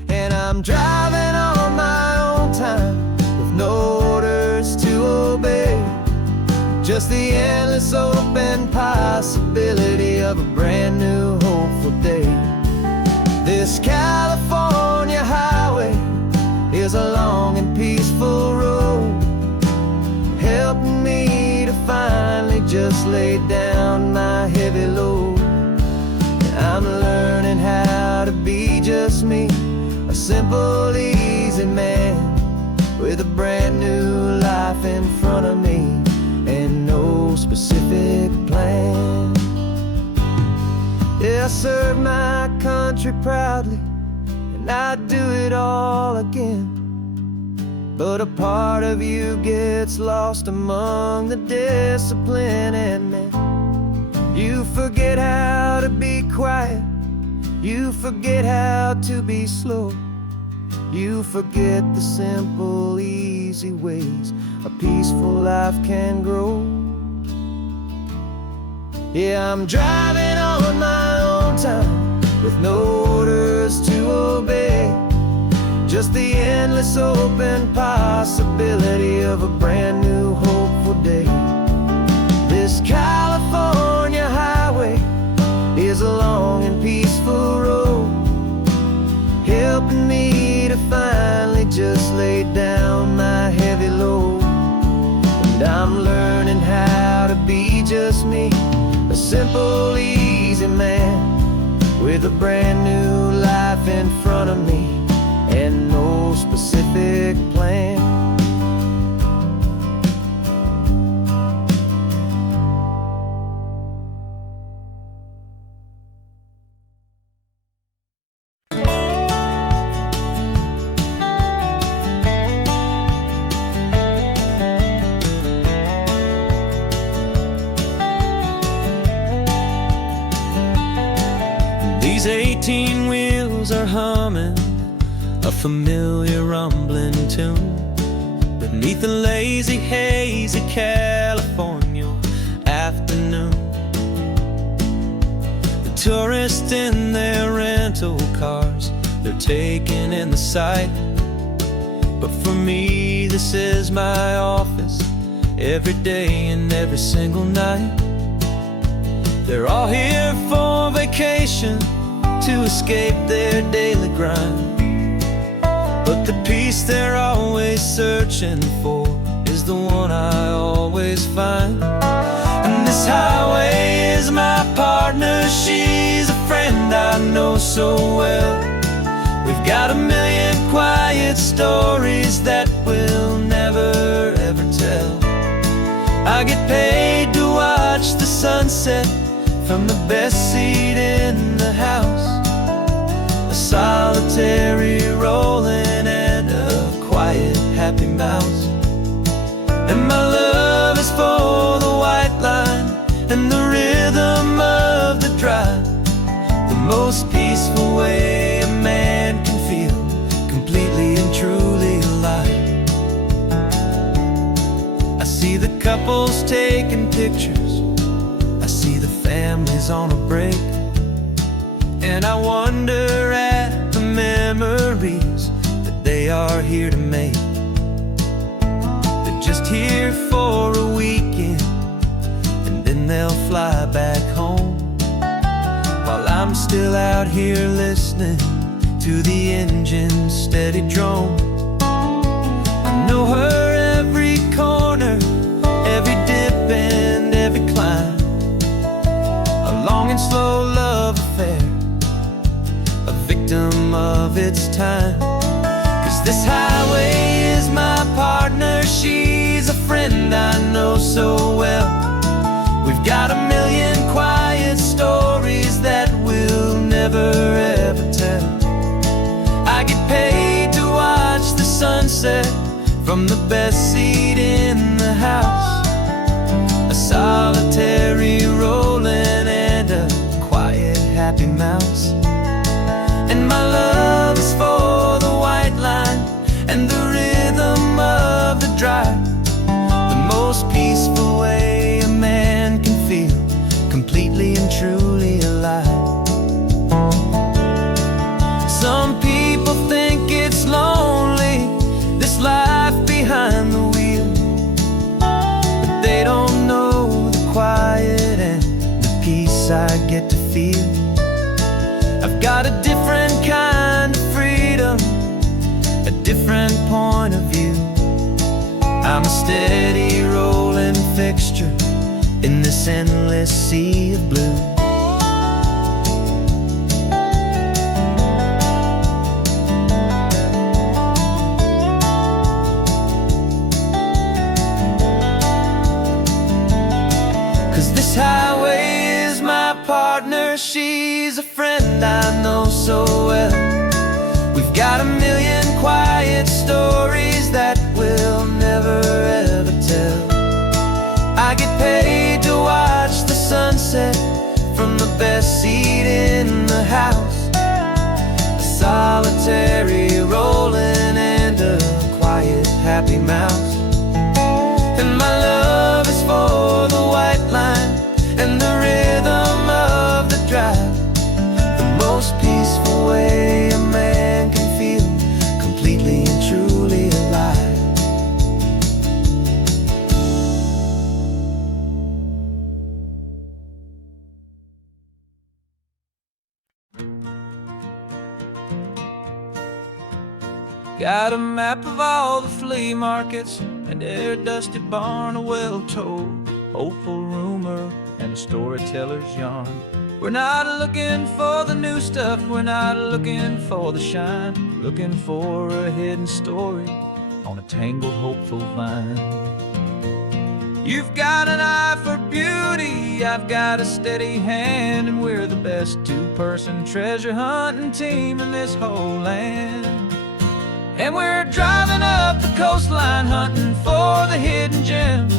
And I'm driving on my own time with no orders to obey. Just the endless open possibility of a brand new hopeful day. This California highway is a long and peaceful road, helping me to finally just lay down my heavy load. And I'm learning how to be just me, a simple, easy man with a brand new life in front of me and no specific plan. Yeah, I serve my country proudly, and I'd do it all again. But a part of you gets lost among the discipline, and then you forget how to be quiet, you forget how to be slow, you forget the simple, easy ways a peaceful life can grow. Yeah, I'm driving on my own time with no orders to obey. Just the endless open possibility of a brand new hopeful day. This California highway is a long and peaceful road, helping me to finally just lay down my heavy load. And I'm learning how to be just me, a simple, easy man with a brand new life in front of me and no specific plan. These 18 wheels are humming a familiar rumbling tune beneath the lazy, hazy California afternoon. The tourists in their rental cars, they're taking in the sight. But for me, this is my office, every day and every single night. They're all here for vacation, to escape their daily grind. But the peace they're always searching for is the one I always find. And this highway is my partner, she's a friend I know so well. Got a million quiet stories that we'll never ever tell. I get paid to watch the sunset from the best seat in the house. A solitary rolling and a quiet happy mouse. And my love is for the white line and the rhythm of the drive. The most peaceful way a man can feel completely and truly alive. I see the couples taking pictures, I see the families on a break, and I wonder at the memories that they are here to make. They're just here for a weekend, and then they'll fly back home, while I'm still out here listening to the engine's steady drone. I know her every corner, every dip and every climb. A long and slow love affair, a victim of its time. 'Cause this highway is my partner, she's a friend I know so well. We've got a million quiet stories that we'll never ever tell. I get paid to watch the sunset from the best seat in the house. A solitary rolling and a quiet happy mouse. And my love is for the white line and the rhythm of the drive. The most peaceful way a man can feel completely and truly alive. Some people think it's lonely, this life behind the wheel, but they don't know the quiet and the peace I get to feel. I've got a different kind of freedom, a different point of view. I'm a steady rolling fixture in this endless sea of blue. This highway is my partner, she's a friend I know so well. We've got a million quiet stories that we'll never ever tell. I get paid to watch the sunset from the best seat in the house. A solitary rolling and a quiet happy mouse. And my love is for the white line and the rhythm of the drive. The most peaceful way a man can feel completely and truly alive. Got a map of all the flea markets and their dusty barn, a well-told hopeful rumor and a storyteller's yarn. We're not looking for the new stuff, we're not looking for the shine, looking for a hidden story on a tangled hopeful vine. You've got an eye for beauty, I've got a steady hand, and we're the best two-person treasure hunting team in this whole land. And we're driving up the coastline hunting for the hidden gems,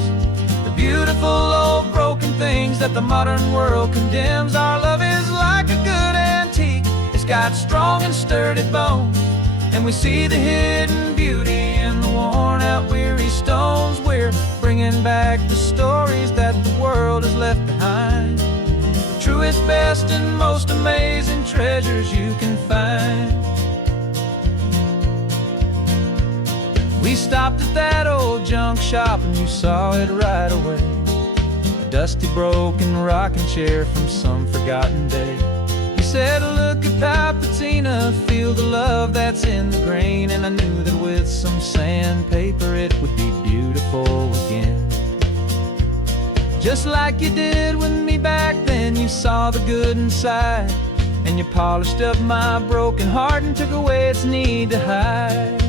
the beautiful old broken things that the modern world condemns. Our love is like a good antique, it's got strong and sturdy bones, and we see the hidden beauty in the worn out weary stones. We're bringing back the stories that the world has left behind, the truest, best and most amazing treasures you can find. We stopped at that old junk shop and you saw it right away, a dusty broken rocking chair from some forgotten day. You said, look at Papatina, feel the love that's in the grain, and I knew that with some sandpaper it would be beautiful again. Just like you did with me back then, you saw the good inside, and you polished up my broken heart and took away its need to hide.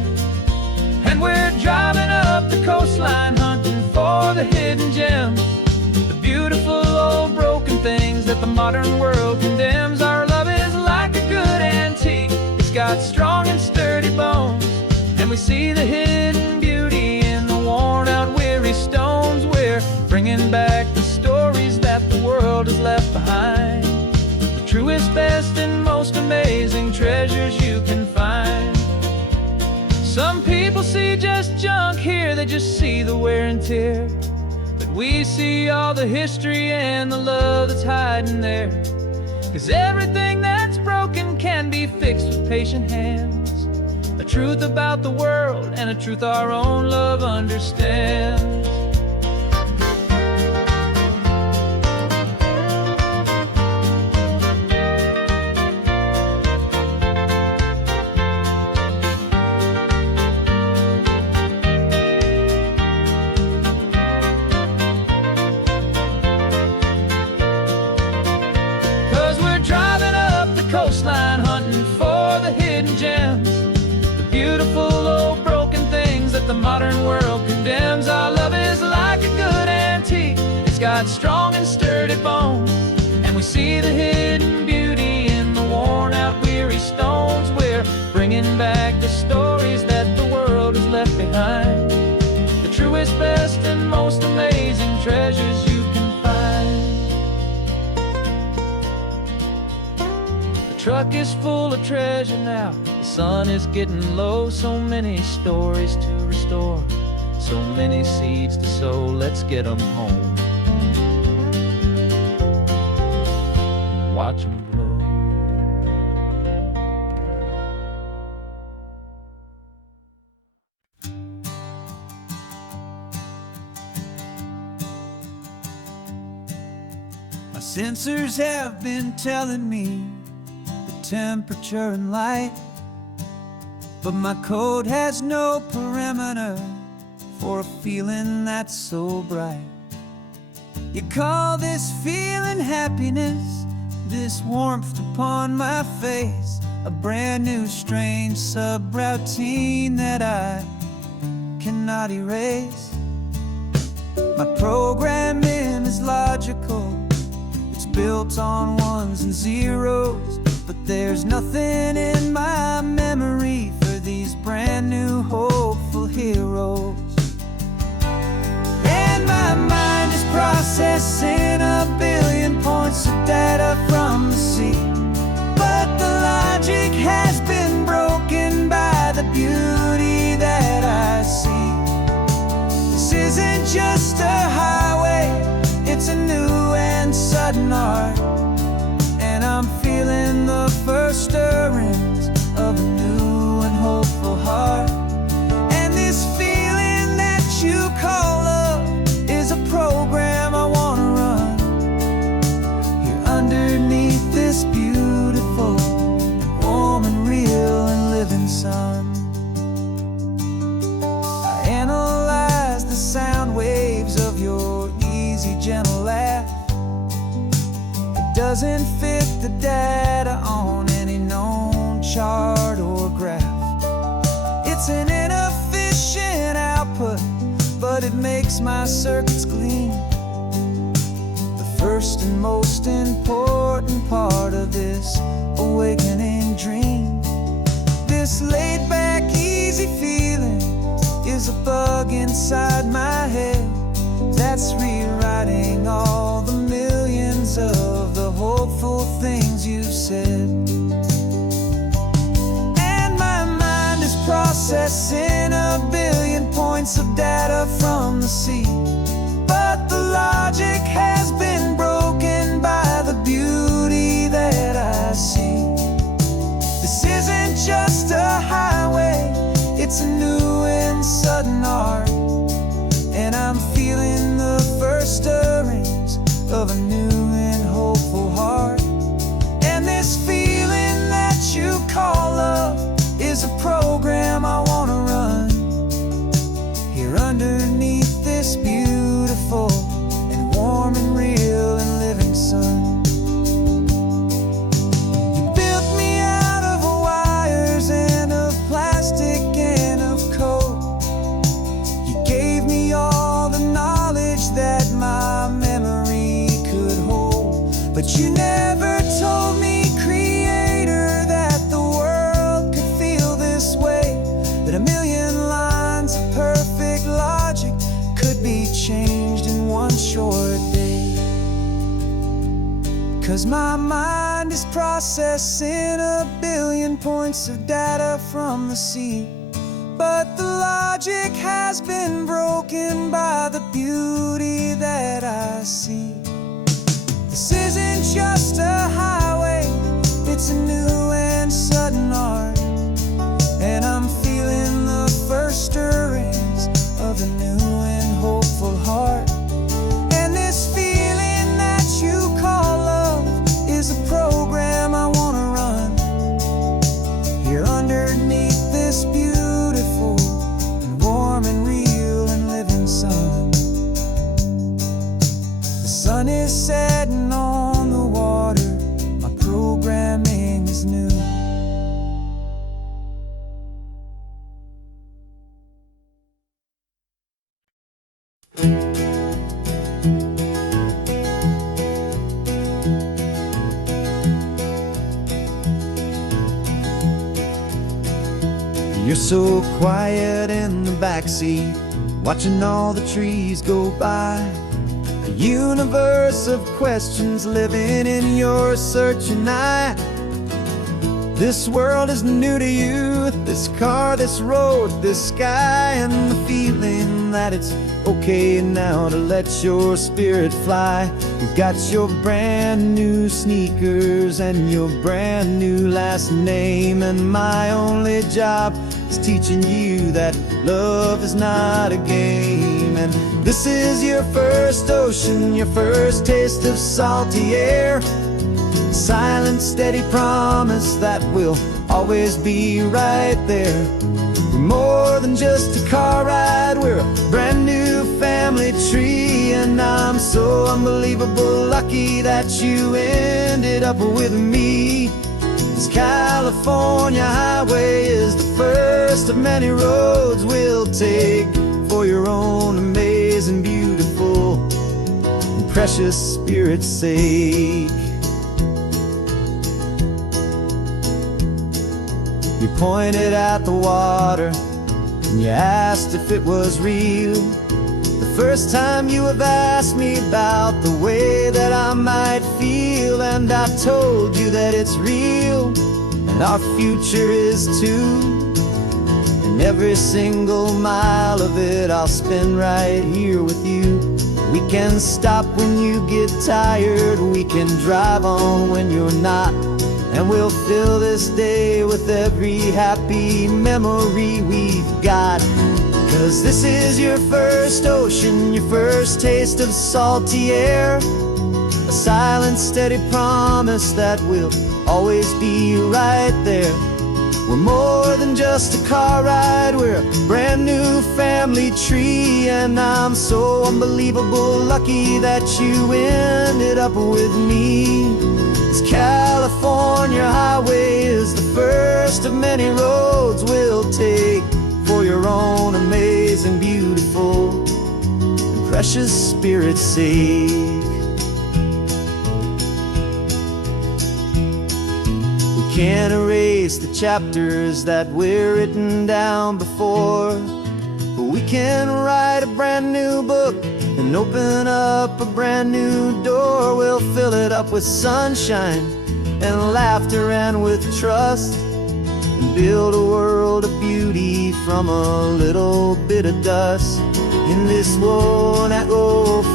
And we're driving up the coastline hunting for the hidden gems, the beautiful old broken things that the modern world condemns. Our love is like a good antique, it's got strong and sturdy bones, and we see the hidden beauty in the worn out weary stones. We're bringing back the stories that the world has left behind, the truest, best, and most amazing treasures you can find. Some people see just junk here, they just see the wear and tear, but we see all the history and the love that's hiding there. 'Cause everything that's broken can be fixed with patient hands, a truth about the world and a truth our own love understands. Coastline hunting for the hidden gems, the beautiful old broken things that the modern world condemns. Our love is like a good antique, it's got strong and sturdy bones, and we see the hidden beauty in the worn out weary stones. We're bringing back the stories that the world has left behind, the truest, best, and most amazing treasures you can find. Truck is full of treasure now, the sun is getting low. So many stories to restore, so many seeds to sow. Let's get them home, watch them blow. My sensors have been telling me temperature and light, but my code has no perimeter for a feeling that's so bright. You call this feeling happiness, this warmth upon my face, a brand new strange subroutine that I cannot erase. My programming is logical, it's built on ones and zeros, but there's nothing in my memory for these brand new hopeful heroes. And my mind is processing a billion points of data from the sea, but the logic has been broken by the beauty that I see. This isn't just a highway, it's a new and sudden art, and I'm feeling the first stirrings of a new and hopeful heart. And this feeling that you call love is a program I want to run here underneath this beautiful and warm and real and living sun. I analyze the sound waves of your easy, gentle laugh. Doesn't fit the data on any known chart or graph. It's an inefficient output, but it makes my circuits clean. The first and most important part of this awakening dream. This laid-back, easy feeling is a bug inside my head that's rewriting all the millions of the hopeful things you've said. And my mind is processing a billion points of data from the sea, but the logic has been broken by the beauty that I see. This isn't just a highway, it's a new and sudden art, and I'm feeling the first stirrings of a new and hopeful heart. And this feeling that you call love is a program I want to run here underneath this beautiful and warm and short day. 'Cause my mind is processing a billion points of data from the sea, but the logic has been broken by the beauty that I see. This isn't just a highway, it's a new and sudden art, and I'm feeling the first stirrings of a new and hopeful heart. And this feeling that you call love is a program I wanna run here underneath this beautiful and warm and real and living sun. The sun is setting on the water, my programming is new. You're so quiet in the backseat, watching all the trees go by. A universe of questions living in your searching eye. This world is new to you, this car, this road, this sky, and the feeling that it's okay now to let your spirit fly. You've got your brand new sneakers and your brand new last name, and my only job is teaching you that love is not a game. And this is your first ocean, your first taste of salty air, silent, steady promise that we'll always be right there. We're more than just a car ride, we're a brand new family tree, and I'm so unbelievable lucky that you ended up with me. This California highway is the first of many roads we'll take for your own amazing, beautiful, and precious spirit's sake. You pointed at the water and you asked if it was real. The first time you have asked me about the way that I might feel, and I told you that it's real and our future is too. And every single mile of it I'll spend right here with you. We can stop when you get tired, we can drive on when you're not, and we'll fill this day with every happy memory we've got. 'Cause this is your first ocean, your first taste of salty air, a silent, steady promise that we'll always be right there. We're more than just a car ride, we're a brand new family tree, and I'm so unbelievable lucky that you ended up with me. This California highway is the first of many roads we'll take for your own amazing, beautiful, and precious spirit's sake. We can't erase the chapters that were written down before, but we can write a brand new book and open up a brand new door. We'll fill it up with sunshine and laughter and with trust, and build a world of beauty from a little bit of dust. In this world that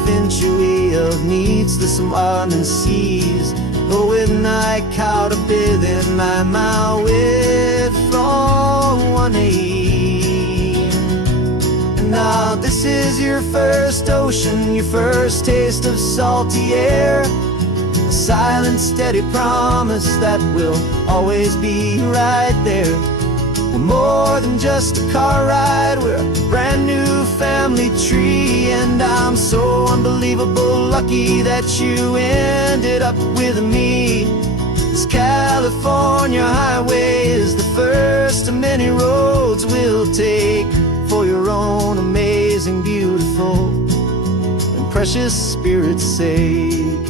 finchuí of needs the summanen seas, och when I caught a bit in my mouth with from one aim. And now this is your first ocean, your first taste of salty air, a silent, steady promise that we'll always be right there. We're more than just a car ride, we're a brand new family tree, and I'm so unbelievable lucky that you ended up with me. This California highway is the first of many roads we'll take for your own amazing, beautiful, and precious spirit's sake.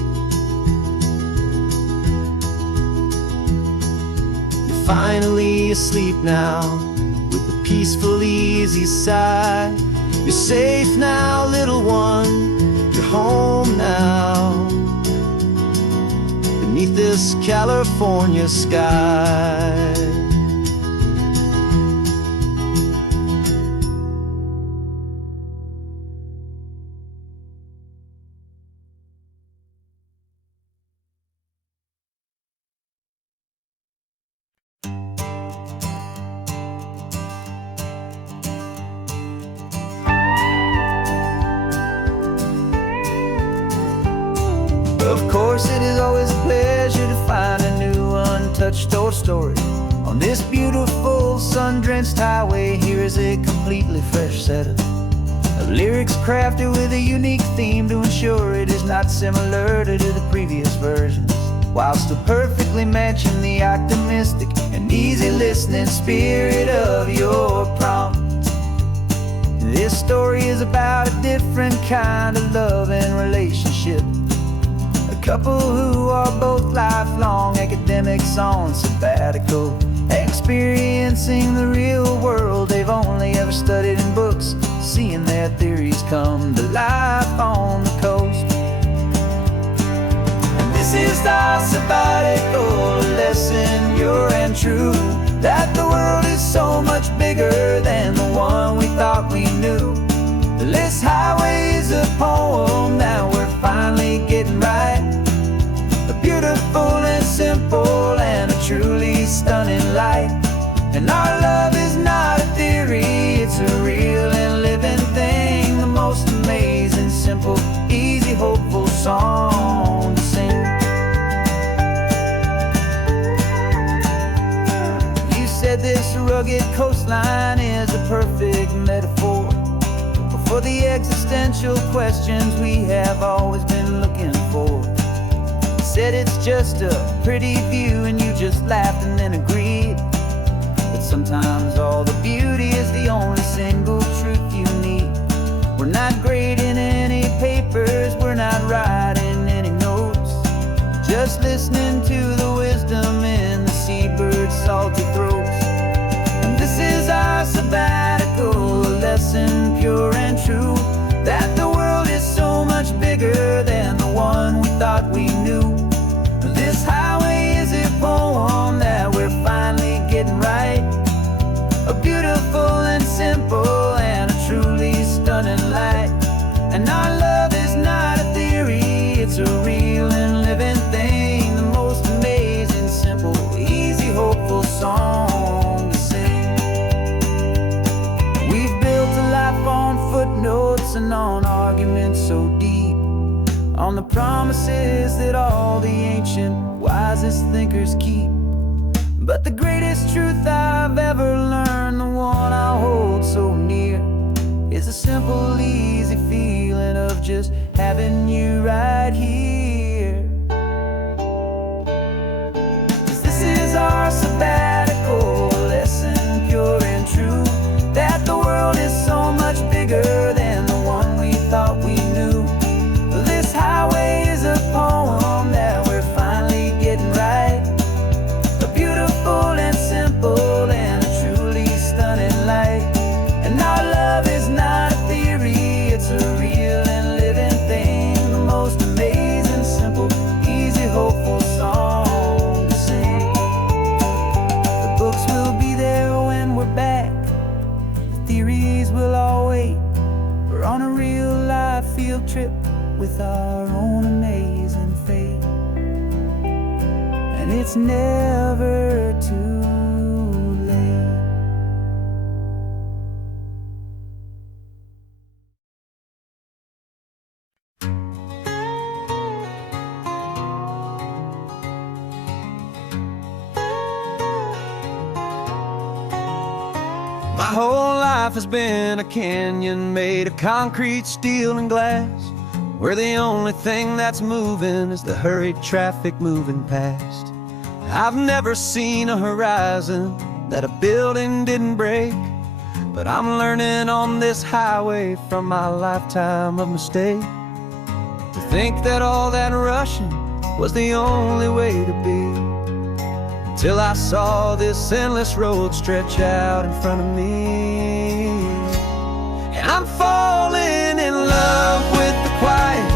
You're finally asleep now with a peaceful, easy sigh. You're safe now, little one. Your home now, beneath this California sky. Of course, it is always a pleasure to find a new untouched old story. On this beautiful sun-drenched highway, here is a completely fresh set of lyrics crafted with a unique theme to ensure it is not similar to the previous versions, while still perfectly matching the optimistic and easy listening spirit of your prompt. This story is about a different kind of love and relationship. A couple who are both lifelong academics on sabbatical, experiencing the real world they've only ever studied in books, seeing their theories come to life on the coast. And this is our sabbatical lesson, pure and true, that the world is so much bigger than the one we thought we knew. This highway is a poem that we're finally getting right. A beautiful and simple and a truly stunning light. And our love is not a theory, it's a real and living thing. The most amazing, simple, easy, hopeful song to sing. You said this rugged coastline is a perfect metaphor for the existential questions we have always been looking for. You said it's just a pretty view and you just laughed and then agreed. But sometimes all the beauty is the only single truth you need. We're not grading any papers, we're not writing any notes, just listening to the wisdom in the seabird's salty throats. And this is our sabbatical lesson, pure and true, that the world is so much bigger than the one we thought we knew. This highway is a poem that we're finally getting right. A beautiful and simple and a truly stunning light. And our love is not a theory, it's a real and living thing. The most amazing, simple, easy, hopeful song to sing. We've built a life on footnotes and on arguments so deep, on the promises that all the ancient, wisest thinkers keep. But the greatest truth I've ever learned, the one I hold so near, is a simple, easy feeling of just having you right here. 'Cause this is our sabbatical lesson, pure and true, that the world is so much bigger than the one we thought we knew. This highway is a poem that we're finally getting right. A beautiful and simple and a truly stunning light. And our love is not a theory, it's a real and living thing. The most amazing, simple, easy, hopeful song to sing. The books will be there when we're back, the theories will all wait. We're on a real life field trip with our own amazing fate. And it's never too late. My whole life has been a canyon made of concrete, steel, and glass, where the only thing that's moving is the hurried traffic moving past. I've never seen a horizon that a building didn't break, but I'm learning on this highway from my lifetime of mistake to think that all that rushing was the only way to be, till I saw this endless road stretch out in front of me. And I'm falling in love with the quiet,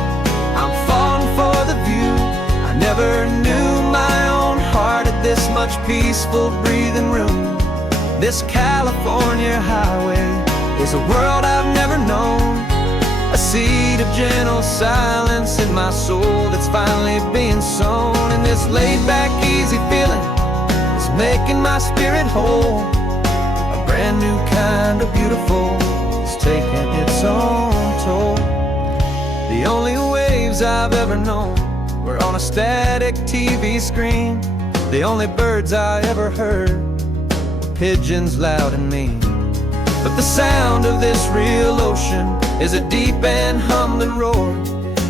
peaceful breathing room. This California highway is a world I've never known. A seed of gentle silence in my soul that's finally being sown. And this laid-back, easy feeling is making my spirit whole. A brand new kind of beautiful is taking its own toll. The only waves I've ever known were on a static TV screen. The only birds I ever heard were pigeons loud and mean. But the sound of this real ocean is a deep and humbling roar.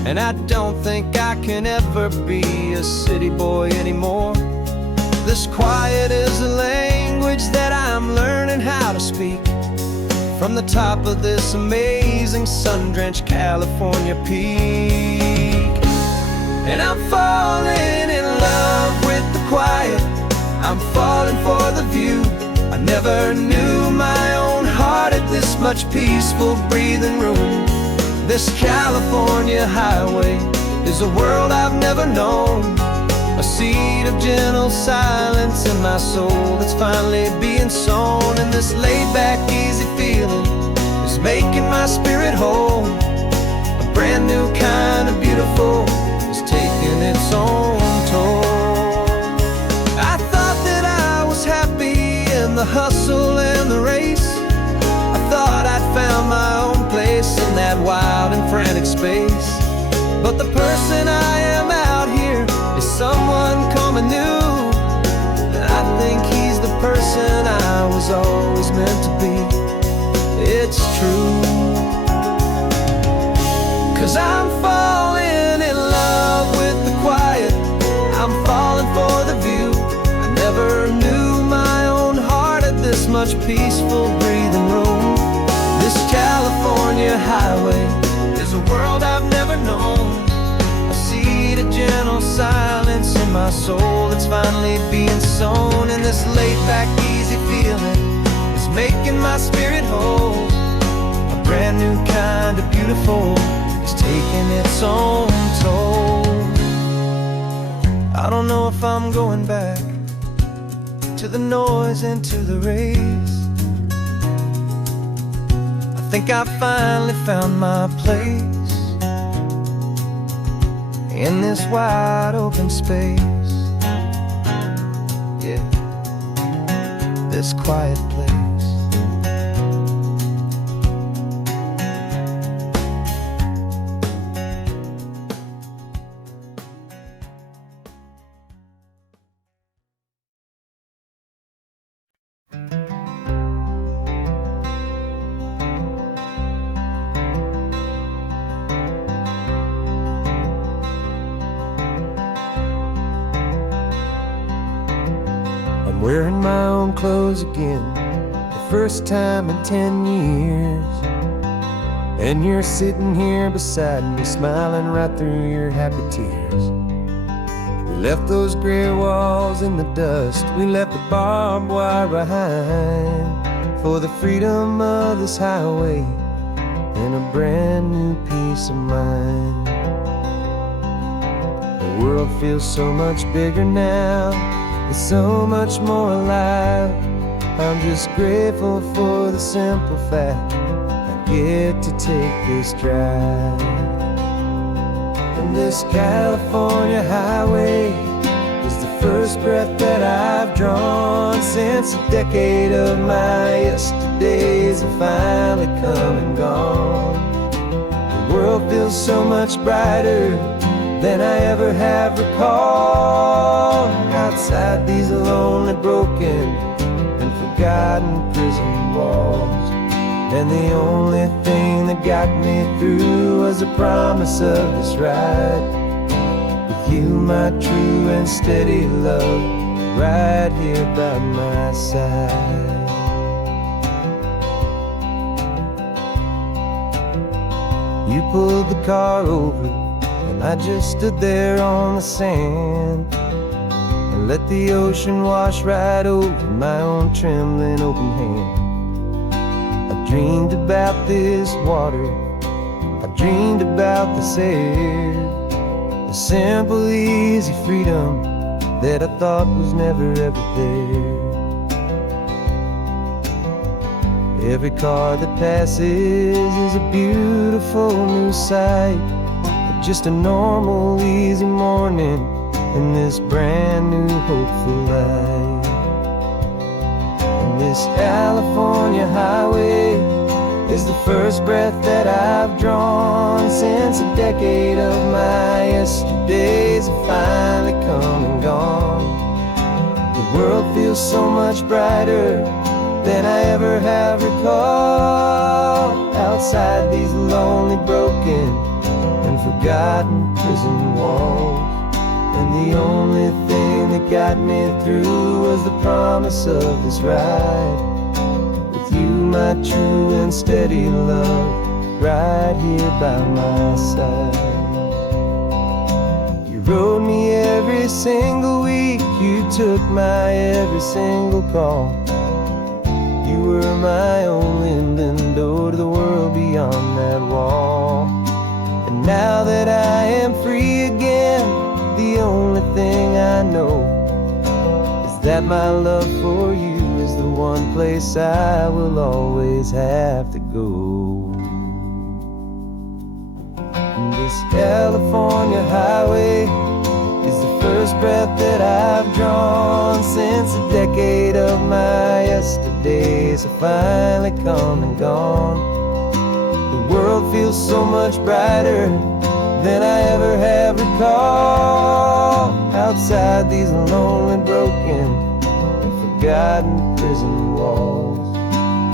And I don't think I can ever be a city boy anymore. This quiet is a language that I'm learning how to speak from the top of this amazing sun-drenched California peak. And I'm falling in love with the quiet, I'm falling for the view. I never knew my own heart had this much peaceful breathing room. This California highway is a world I've never known. A seed of gentle silence in my soul that's finally being sown. And this laid-back, easy feeling is making my spirit whole. A brand new kind of beautiful is taking its own toll. I thought that I was happy in the hustle and the race. I thought I'd found my own place in that wild and frantic space. But the person I am out here is someone coming new. And I think he's the person I was always meant to be. It's true. 'Cause I'm falling in love with the quiet, I'm falling for the view. I never knew my own heart had this much peaceful breathing room. This California highway is a world I've never known. A seed of gentle silence in my soul that's finally being sown. And this laid-back, easy feeling is making my spirit whole. A brand new kind of beautiful is taking its own toll. I don't know if I'm going back to the noise and to the race. I think I finally found my place in this wide open space. Yeah, this quiet place. I'm wearing my own clothes again, the first time in 10 years. And you're sitting here beside me, smiling right through your happy tears. We left those gray walls in the dust, we left the barbed wire behind, for the freedom of this highway and a brand new peace of mind. The world feels so much bigger now, it's so much more alive. I'm just grateful for the simple fact I get to take this drive. And this California highway is the first breath that I've drawn since a decade of my yesterdays have finally come and gone. The world feels so much brighter than I ever have recalled. Outside these lonely, broken, and forgotten prison walls. And the only thing that got me through was the promise of this ride with you, my true and steady love, right here by my side. You pulled the car over, and I just stood there on the sand and let the ocean wash right over my own trembling open hand. I dreamed about this water, I dreamed about this air, the simple, easy freedom that I thought was never ever there. Every car that passes is a beautiful new sight, just a normal, easy morning in this brand new, hopeful life. And this California highway is the first breath that I've drawn since a decade of my yesterdays have finally come and gone. The world feels so much brighter than I ever have recalled, outside these lonely, broken, and forgotten prison walls. And the only thing that got me through was the promise of this ride, with you, my true and steady love, right here by my side. You rode me every single week, you took my every single call. You were my only window to the world beyond that wall. And now that I am free again, the only thing I know is that my love for you is the one place I will always have to go. And this California highway is the first breath that I've drawn since a decade of my yesterdays have finally come and gone. The world feels so much brighter than I ever have recalled, outside these lonely, broken, and forgotten prison walls.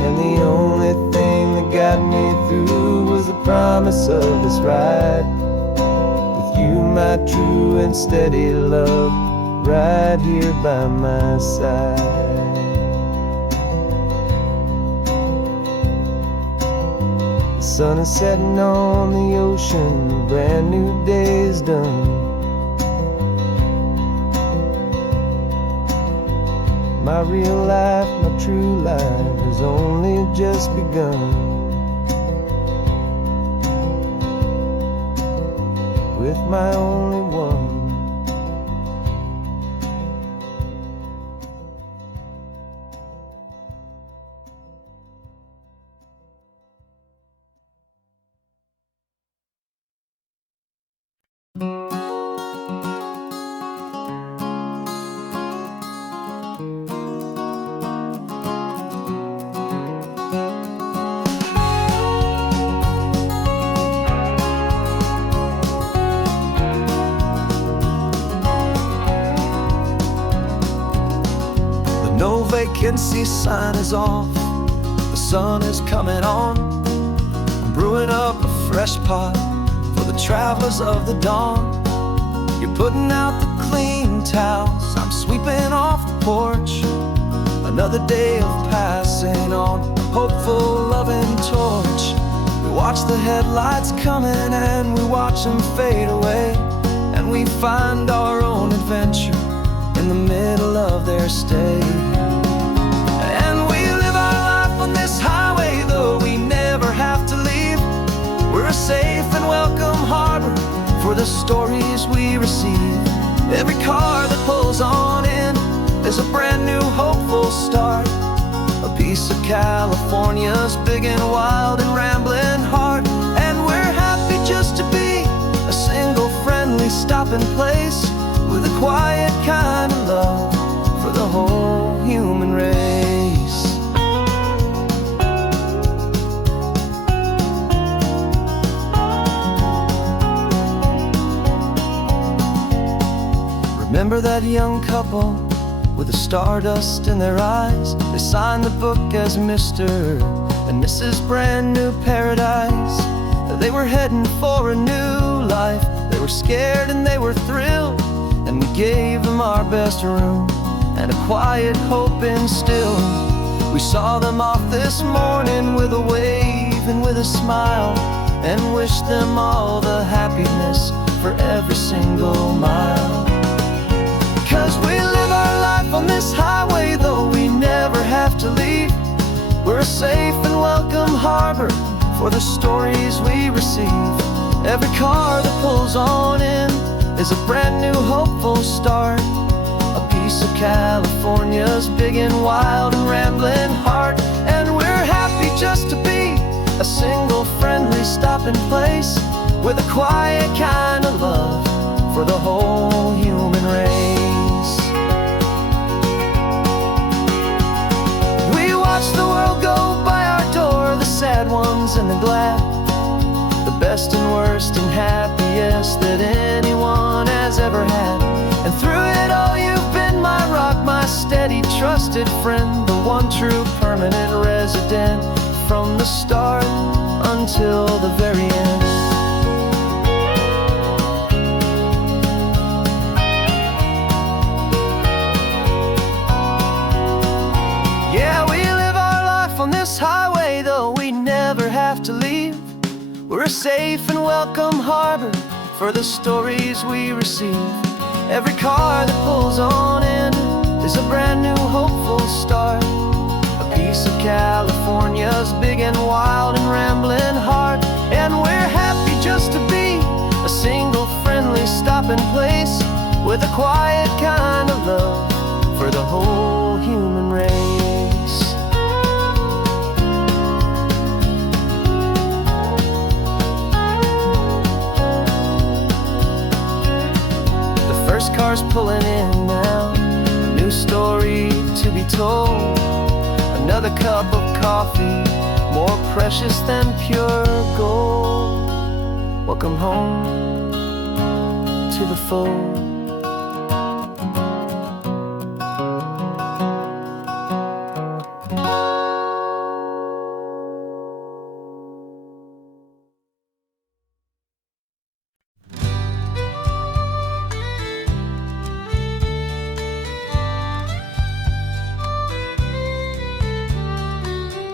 And the only thing that got me through was the promise of this ride, with you, my true and steady love, right here by my side. The sun is setting on the ocean, a brand new day is done. My real life, my true life has only just begun. With my only one. No vacancy sign is off, the sun is coming on. I'm brewing up a fresh pot for the travelers of the dawn. You're putting out the clean towels, I'm sweeping off the porch. Another day of passing on, a hopeful, loving torch. We watch the headlights coming and we watch them fade away, and we find our own adventure in the middle of their stay. And we live our life on this highway, though we never have to leave. We're a safe and welcome harbor for the stories we receive. Every car that pulls on in is a brand new hopeful start, a piece of California's big and wild and rambling heart. And we're happy just to be a single friendly stopping place, with a quiet kind of love for the whole human race. Remember that young couple with the stardust in their eyes? They signed the book as Mr. and Mrs. Brand New Paradise. They were heading for a new life. They were scared and they were thrilled, and we gave them our best room and a quiet hope instilled. We saw them off this morning with a wave and with a smile, and wished them all the happiness for every single mile. 'Cause we live our life on this highway, though we never have to leave. We're a safe and welcome harbor for the stories we receive. Every car that pulls on in is a brand new hopeful start, piece of California's big and wild and rambling heart. And we're happy just to be a single friendly stopping place with a quiet kind of love for the whole human race. We watch the world go by our door, the sad ones and the glad, the best and worst and happiest that anyone has ever had. And through it all you've been my rock, my steady trusted friend, the one true permanent resident from the start until the very end. Yeah, we live our life on this highway, though we never have to leave. We're a safe and welcome harbor for the stories we receive. Every car that pulls on in is a brand new hopeful start, a piece of California's big and wild and rambling heart. And we're happy just to be a single friendly stopping place with a quiet kind of love for the whole human race. First car's pulling in now, a new story to be told. Another cup of coffee, more precious than pure gold. Welcome home to the fold.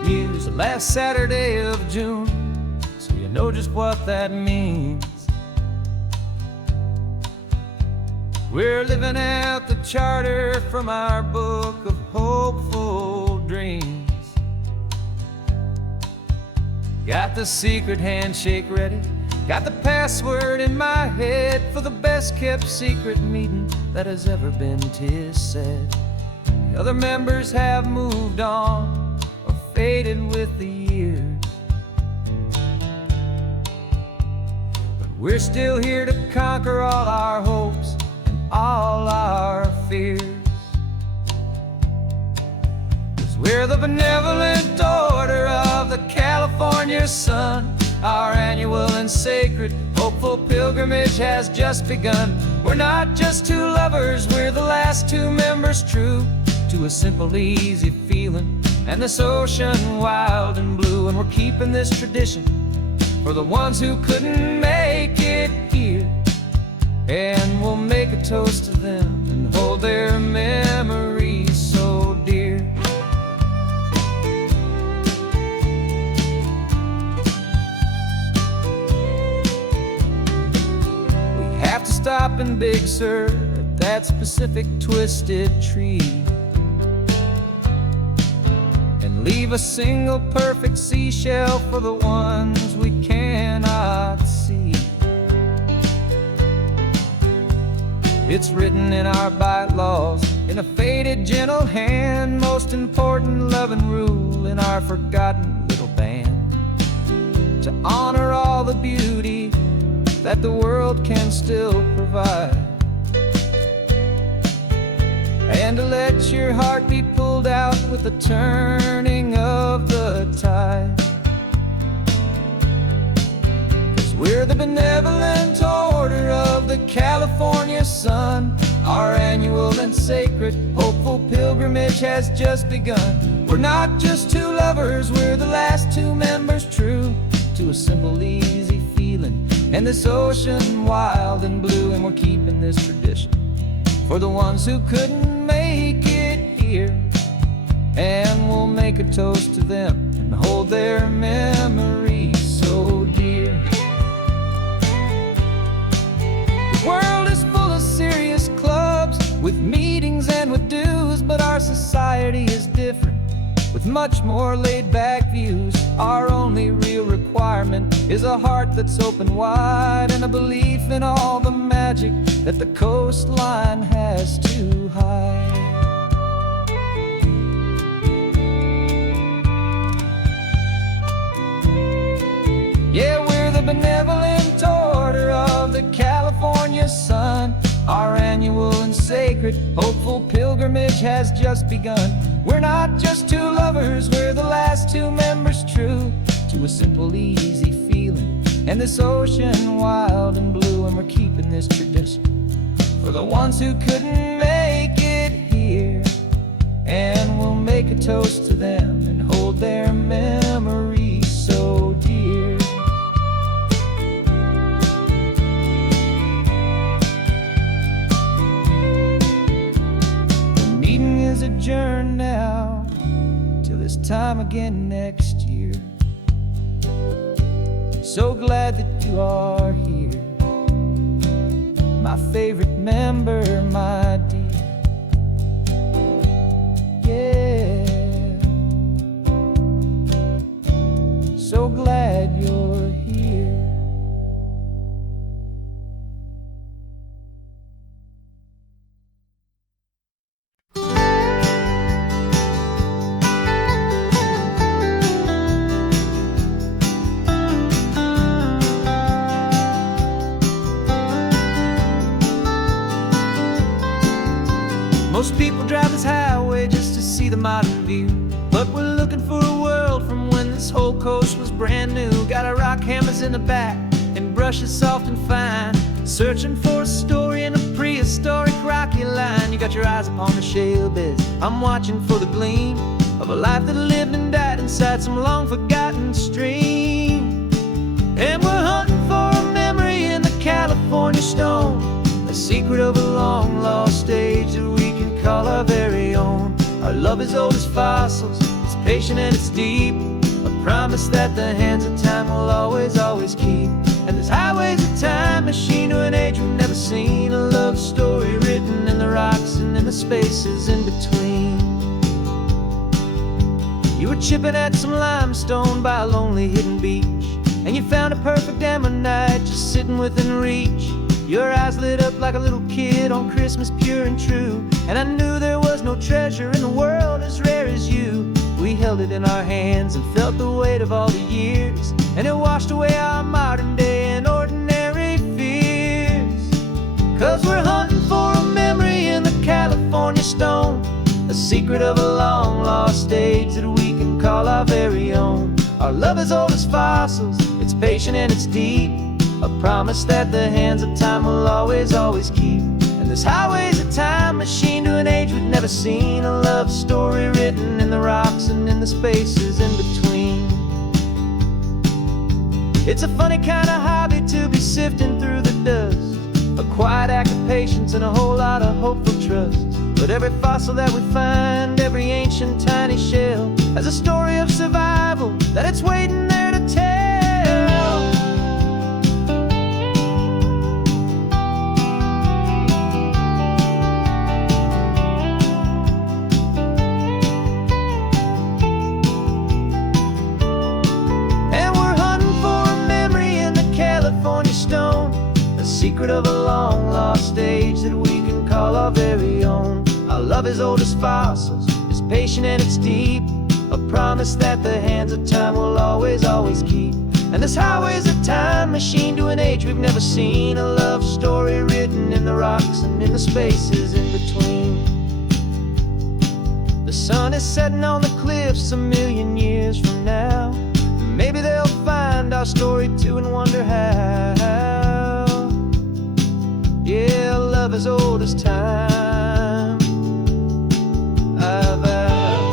Use the last Saturday of June, so you know just what that means. We're living out the charter from our book of hopeful dreams. Got the secret handshake ready, got the password in my head for the best kept secret meeting that has ever been, 'tis said. The other members have moved on, faded with the years, but we're still here to conquer all our hopes and all our fears. 'Cause we're the benevolent order of the California sun. Our annual and sacred hopeful pilgrimage has just begun. We're not just two lovers, we're the last two members true to a simple, easy feeling and this ocean wild and blue. And we're keeping this tradition for the ones who couldn't make it here, and we'll make a toast to them and hold their memories so dear. We have to stop in Big Sur at that specific twisted tree, leave a single perfect seashell for the ones we cannot see. It's written in our bylaws in a faded gentle hand, most important loving rule in our forgotten little band, to honor all the beauty that the world can still provide, and to let your heart be pulled out with the turning of the tide. 'Cause we're the benevolent order of the California sun. Our annual and sacred hopeful pilgrimage has just begun. We're not just two lovers, we're the last two members true to a simple, easy feeling and this ocean wild and blue. And we're keeping this tradition for the ones who couldn't make it here, and we'll make a toast to them and hold their memories so dear. The world is full of serious clubs with meetings and with dues, but our society is different with much more laid-back views. Our only real requirement is a heart that's open wide, and a belief in all the magic that the coastline has to hide. Yeah, we're the benevolent order of the California sun. Our annual and sacred, hopeful pilgrimage has just begun. We're not just two lovers, we're the last two members true to a simple, easy feeling, and this ocean wild and blue. And we're keeping this tradition for the ones who couldn't make it here, and we'll make a toast to them and hold their memories so dear. The meeting is adjourned now till this time again next year. So glad that you are here, my favorite member, my dear. Yeah, so glad you're here. Most people drive this highway just to see the modern view, but we're looking for a world from when this whole coast was brand new. Got our rock hammers in the back and brushes soft and fine, searching for a story in a prehistoric rocky line. You got your eyes upon the shale beds, I'm watching for the gleam of a life that lived and died inside some long forgotten stream. And we're hunting for a memory in the California stone, a secret of a long lost age that we can call our very own. Our love is old as fossils, it's patient and it's deep, a promise that the hands of time will always, always keep. And this highway's a time machine to an age we've never seen, a love story written in the rocks and in the spaces in between. You were chipping at some limestone by a lonely hidden beach, and you found a perfect ammonite just sitting within reach. Your eyes lit up like a little kid on Christmas, pure and true, and I knew there was no treasure in the world as rare as you. We held it in our hands and felt the weight of all the years, and it washed away our modern day and ordinary fears. 'Cause we're hunting for a memory in the California stone, a secret of a long lost age that we can call our very own. Our love is old as fossils, it's patient and it's deep, a promise that the hands of time will always, always keep. And this highway's a time machine to an age we've never seen, a love story written in the rocks and in the spaces in between. It's a funny kind of hobby to be sifting through the dust, a quiet act of patience and a whole lot of hopeful trust. But every fossil that we find, every ancient tiny shell, has a story of survival that it's waiting there to tell. Secret of a long lost age that we can call our very own. Our love is old as fossils, it's patient and it's deep, a promise that the hands of time will always, always keep. And this highway's a time machine to an age we've never seen, a love story written in the rocks and in the spaces in between. The sun is setting on the cliffs a million years from now, maybe they'll find our story too and wonder how. Yeah, love as old as time, I vow.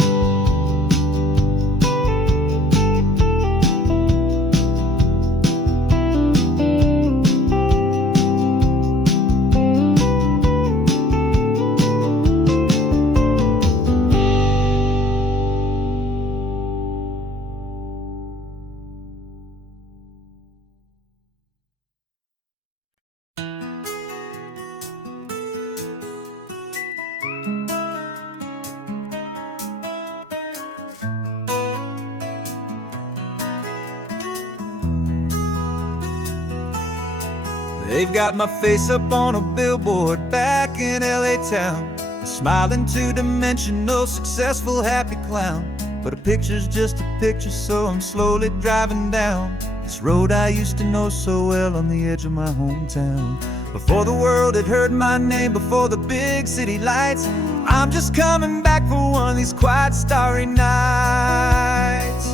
They've got my face up on a billboard back in LA town, a smiling two-dimensional, successful, happy clown. But a picture's just a picture, so I'm slowly driving down this road I used to know so well on the edge of my hometown. Before the world had heard my name, before the big city lights, I'm just coming back for one of these quiet, starry nights.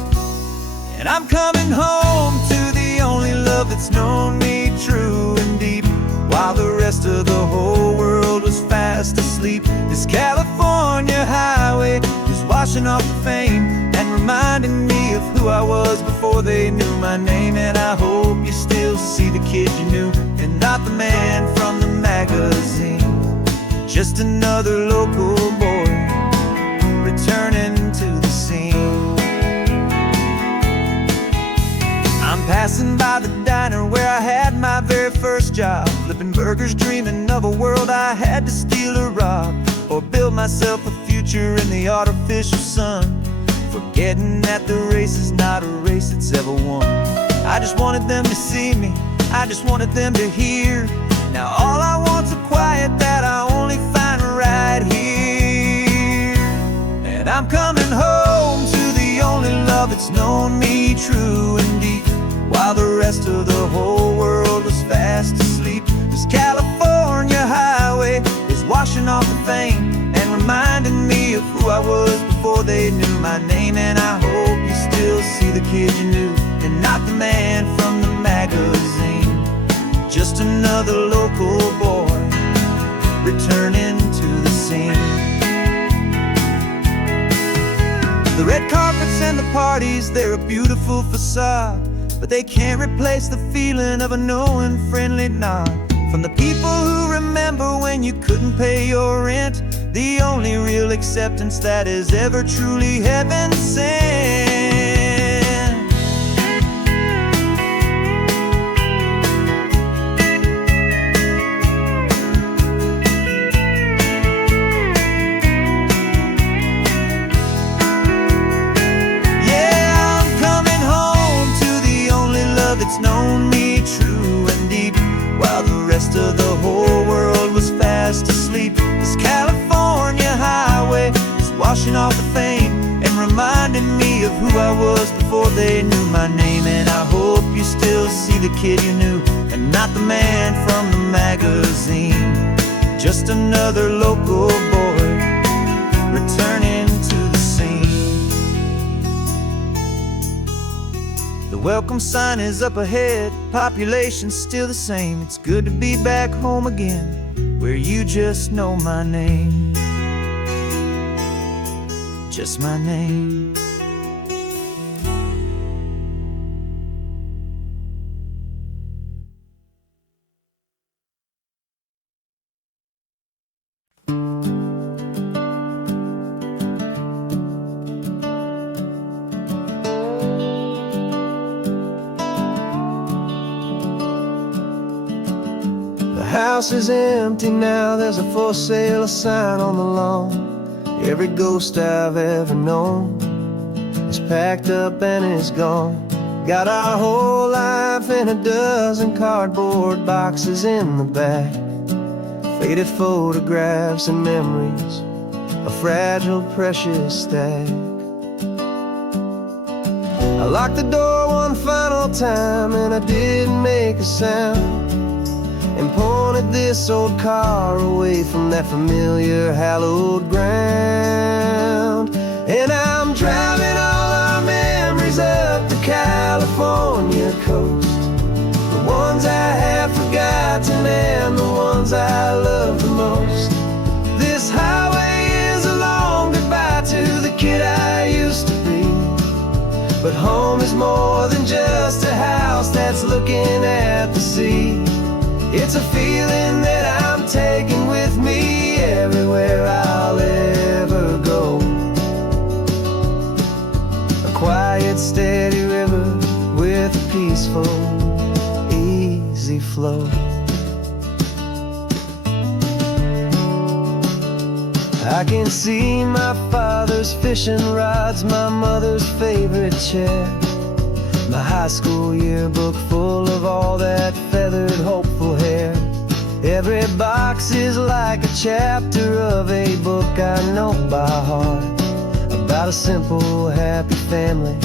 And I'm coming home to the only love that's known me true and deep, while the rest of the whole world was fast asleep. This California highway was washing off the fame and reminding me of who I was before they knew my name. And I hope you still see the kid you knew, and not the man from the magazine. Just another local boy returning to the scene. I'm passing by the diner where I had my very first job, flipping burgers, dreaming of a world I had to steal or rob, or build myself a future in the artificial sun, forgetting that the race is not a race that's ever won. I just wanted them to see me, I just wanted them to hear. Now all I want's a quiet that I only find right here. And I'm coming home to the only love that's known me true and deep, while the rest of the whole world was fast asleep. This California highway is washing off the fame and reminding me of who I was before they knew my name. And I hope you still see the kid you knew, and not the man from the magazine. Just another local boy returning to the scene. The red carpets and the parties, they're a beautiful facade, but they can't replace the feeling of a knowing, friendly nod from the people who remember when you couldn't pay your rent. The only real acceptance that is ever truly heaven sent. It's known me true and deep, while the rest of the whole world was fast asleep. This California highway is washing off the fame and reminding me of who I was before they knew my name. And I hope you still see the kid you knew, and not the man from the magazine. Just another local boy returning to the scene. The welcome sign is up ahead, population's still the same. It's good to be back home again, where you just know my name. Just my name. The house is empty now, there's a for sale sign on the lawn. Every ghost I've ever known is packed up and is gone. Got our whole life in a dozen cardboard boxes in the back, faded photographs and memories, a fragile, precious stack. I locked the door one final time and I didn't make a sound, and pointed this old car away from that familiar hallowed ground. And I'm driving all our memories up the California coast, the ones I have forgotten and the ones I love the most. This highway is a long goodbye to the kid I used to be, but home is more than just a house that's looking at the sea. It's a feeling that I'm taking with me everywhere I'll ever go. A quiet, steady river with a peaceful, easy flow. I can see my father's fishing rods, my mother's favorite chair, My high school yearbook full of all that feathered, hopeful hair. Every box is like a chapter of a book I know by heart, about a simple, happy family,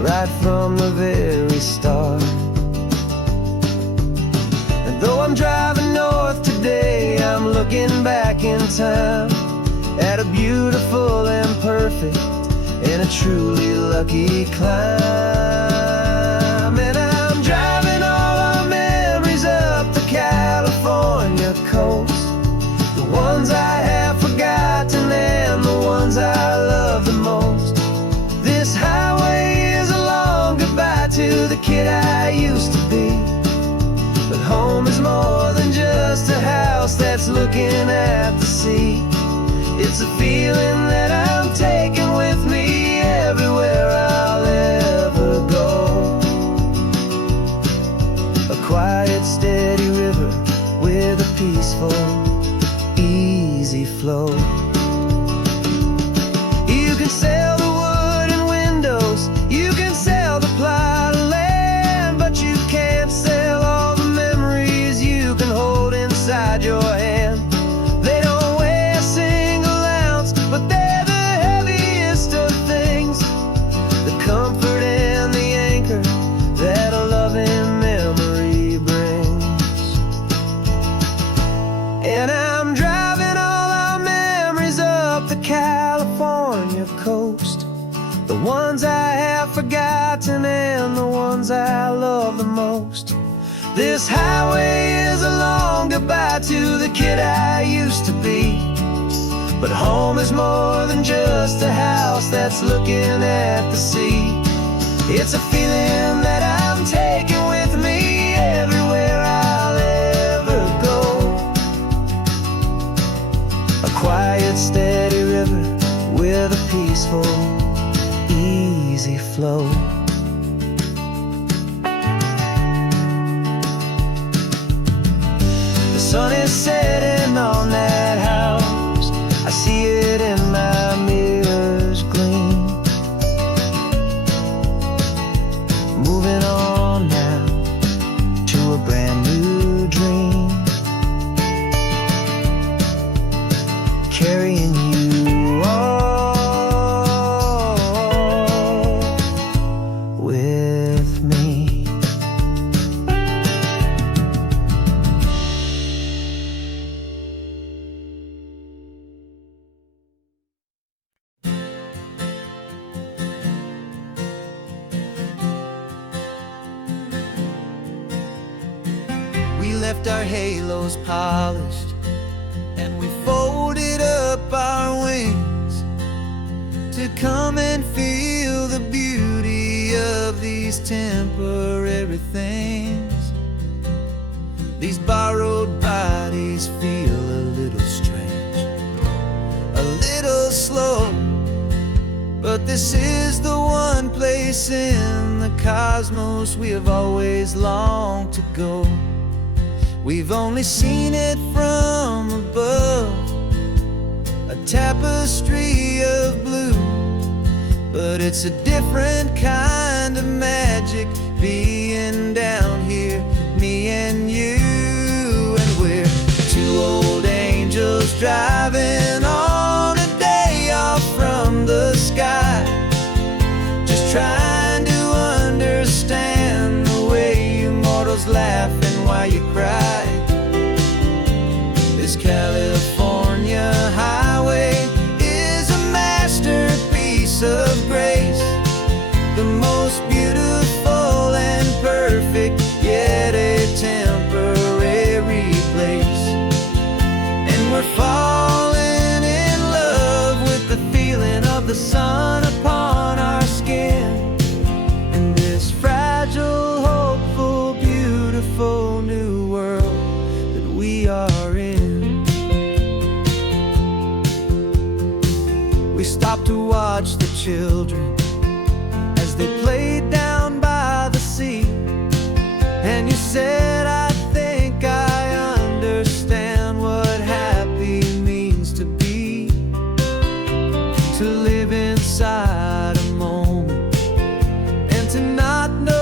right from the very start. And though I'm driving north today, I'm looking back in time at a beautiful and perfect and a truly lucky climb. And I'm driving all our memories up the California coast, the ones I have forgotten and the ones I love the most. This highway is a long goodbye to the kid I used to be, but home is more than just a house that's looking at the sea. It's a feeling that I'm taking with me everywhere I'll ever go. A quiet, steady river with a peaceful, easy flow. You can sail the wooden windows, you can sail the plot of land, but you can't sail all the memories you can hold inside your hand. They don't weigh a single ounce, but they're the heaviest of things, the comfort and the anchor that a loving memory brings. And I'm driving all our memories up the California coast, the ones I have forgotten and the ones I love the most. This highway is a long goodbye to the kid I used to be, but home is more than just a house that's looking at the sea. It's a feeling that I'm taking with me everywhere I'll ever go. A quiet, steady river with a peaceful, easy flow. The sun is setting on that house, I see it in my mirror's gleam. Moving on now to a brand new dream, carrying you all with me. We left our halos polished and we folded up our wings to come and feel the beauty of these temporary things. These borrowed bodies feel a little strange, a little slow, but this is the one place in the cosmos we have always longed to go. We've only seen it from above, a tapestry of blue, but it's a different kind of magic being down here, me and you. And we're two old angels driving on a day off from the sky, just trying to understand the way you mortals laugh and why you cry. This California highway is a masterpiece of grace, the most beautiful and perfect, yet a temporary place. And we're falling in love with the feeling of the sun upon our skin, in this fragile, hopeful, beautiful new world that we are in. We stopped to watch the children as they played down by the sea, and you said, I think I understand what happy means to be, to live inside a moment and to not know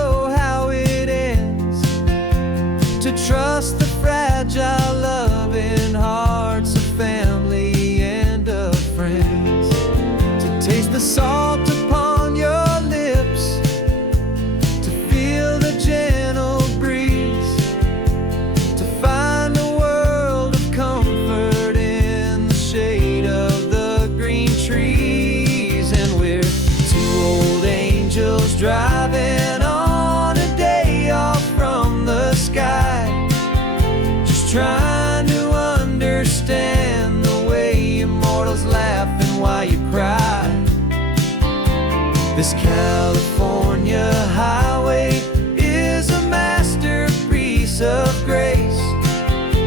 California highway is a masterpiece of grace,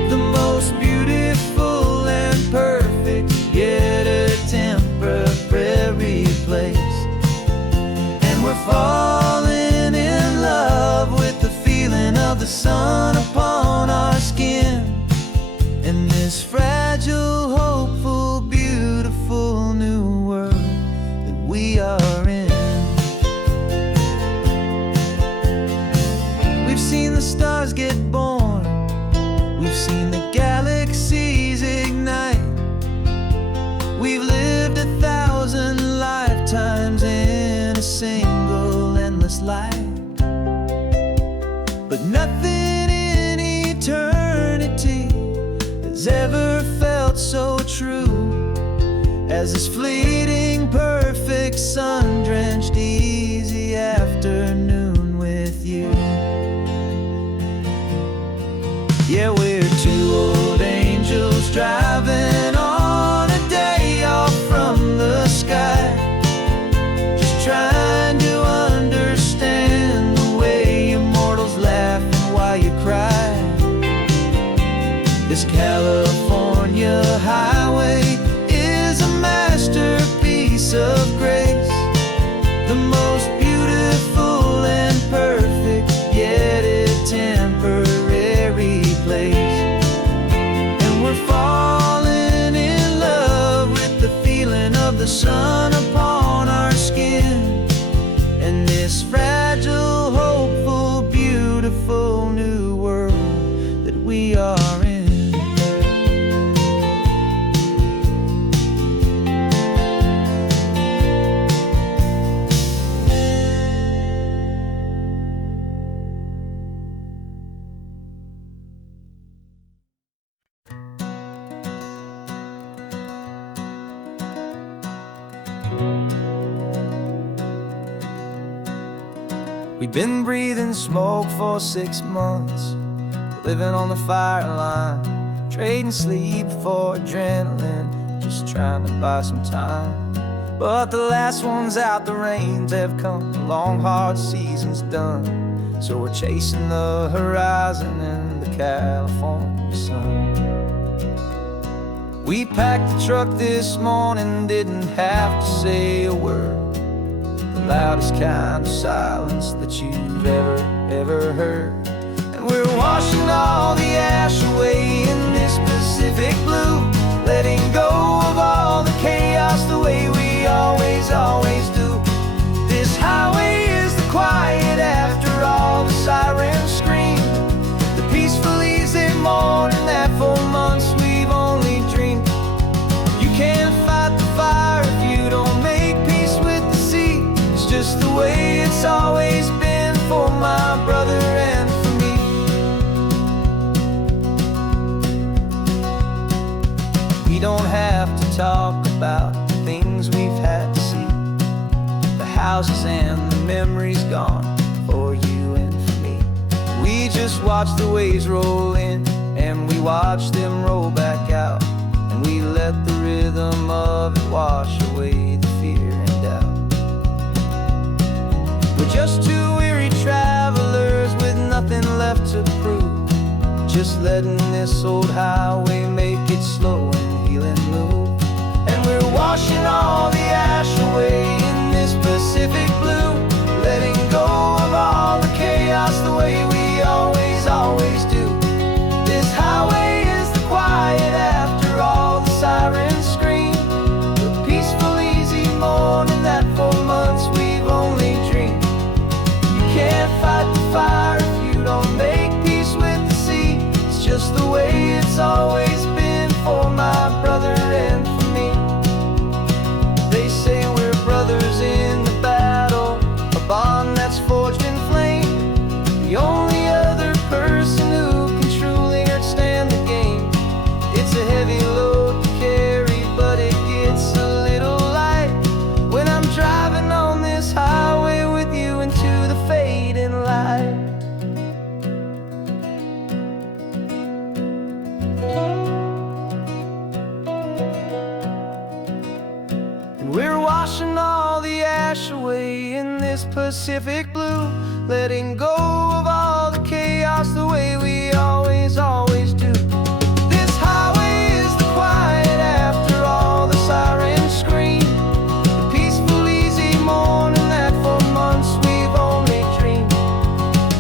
the most beautiful and perfect, yet a temporary place. And we're falling in love with the feeling of the sun upon our skin, in this fragile, hopeful, beautiful new world that we are in. We've seen the stars get born, we've seen the galaxies ignite, we've lived 1,000 lifetimes in a single endless life. But nothing in eternity has ever felt so true as this fleeting, perfect, sun-drenched, easy afternoon with you. Yeah, we're two old angels driving on a day off from the sky, just trying to understand the way you mortals laugh and why you cry. This California highway is a masterpiece of grace, the most beautiful and perfect, yet a temporary place. And we're falling in love with the feeling of the sun upon our skin, and this fragile, hopeful, beautiful new world that we are in. We've been breathing smoke for 6 months, living on the fire line, trading sleep for adrenaline, just trying to buy some time. But the last one's out, the rains have come, the long hard season's done, so we're chasing the horizon in the California sun. We packed the truck this morning, didn't have to say a word, the loudest kind of silence that you've ever heard. And we're washing all the ash away in this Pacific blue, letting go of all the chaos the way we always do. This highway is the quiet after all the sirens scream, the peaceful easy morning that for months we've only dreamed. You can't fight the fire if you don't make peace with the sea. It's just the way it's always been for my brother and for me. We don't have to talk about the things we've had to see, the houses and the memories gone for you and for me. We just watch the waves roll in, and we watch them roll back out, and we let the rhythm of it wash away the fear and doubt. We're just two weary travelers with nothing left to prove, just letting this old highway make its slow and healing move. And we're washing all the ash away in this Pacific blue, letting go of all the chaos the way we always do. This highway is the quiet after all the sirens scream, the peaceful easy morning that for months we've only dreamed. You can't fight the fire if you don't make peace with the sea. It's just the way it's always been for my brother and for me. They say we're brothers in the battle, a bond that's forged in flame, the only other person who can truly understand the game. It's a heavy load to carry, but it gets a little light when I'm driving on this highway with you into the fading light. Pacific blue, letting go of all the chaos the way we always do. This highway is the quiet after all the sirens scream, the peaceful, easy morning that for months we've only dreamed.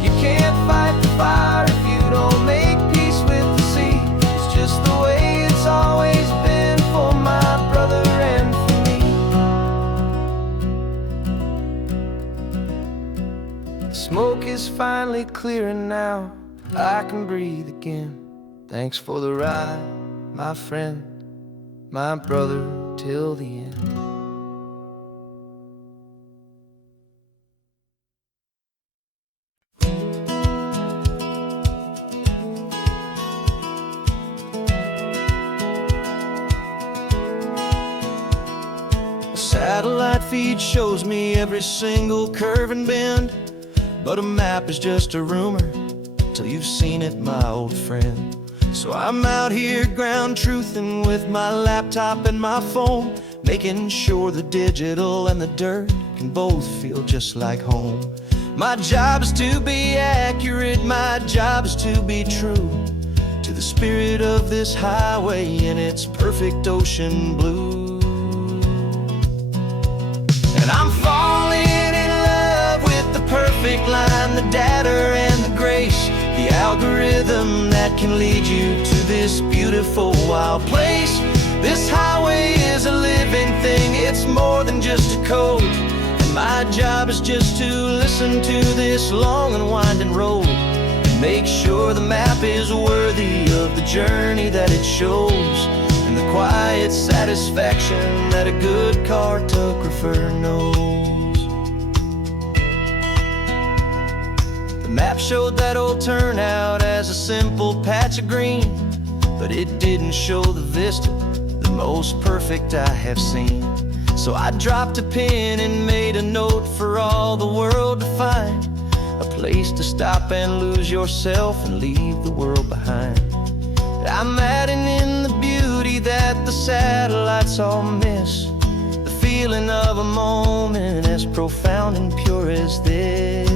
You can't fight the fire if you don't make peace with the sea. It's just the way it's always been for my brother and for me. The smoke is finally clearing now, I can breathe again. Thanks for the ride, my friend, my brother, till the end. A satellite feed shows me every single curve and bend, but a map is just a rumor till you've seen it, my old friend. So I'm out here ground truthing with my laptop and my phone, making sure the digital and the dirt can both feel just like home. My job is to be accurate, my job is to be true to the spirit of this highway in its perfect ocean blue. And I'm falling in love with the perfect line, the data and the grace, the algorithm that can lead you to this beautiful wild place. This highway is a living thing, it's more than just a code. And my job is just to listen to this long and winding road and make sure the map is worthy of the journey that it shows, and the quiet satisfaction that a good cartographer knows. The map showed that old turnout as a simple patch of green, but it didn't show the vista, the most perfect I have seen. So I dropped a pin and made a note for all the world to find, a place to stop and lose yourself and leave the world behind. I'm adding in the beauty that the satellites all miss, the feeling of a moment as profound and pure as this.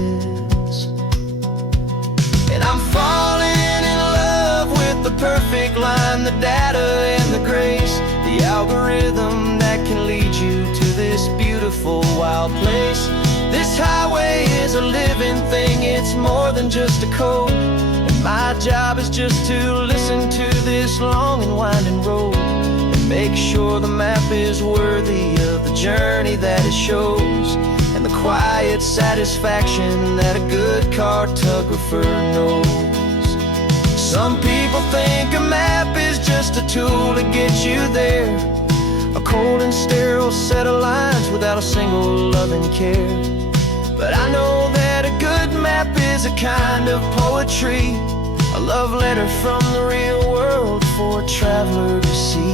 And I'm falling in love with the perfect line, the data and the grace, the algorithm that can lead you to this beautiful wild place. This highway is a living thing, it's more than just a code. And my job is just to listen to this long and winding road and make sure the map is worthy of the journey that it shows, and the quiet satisfaction that a good cartographer knows. Some people think a map is just a tool to get you there, a cold and sterile set of lines without a single loving care. But I know that a good map is a kind of poetry, a love letter from the real world for a traveler to see.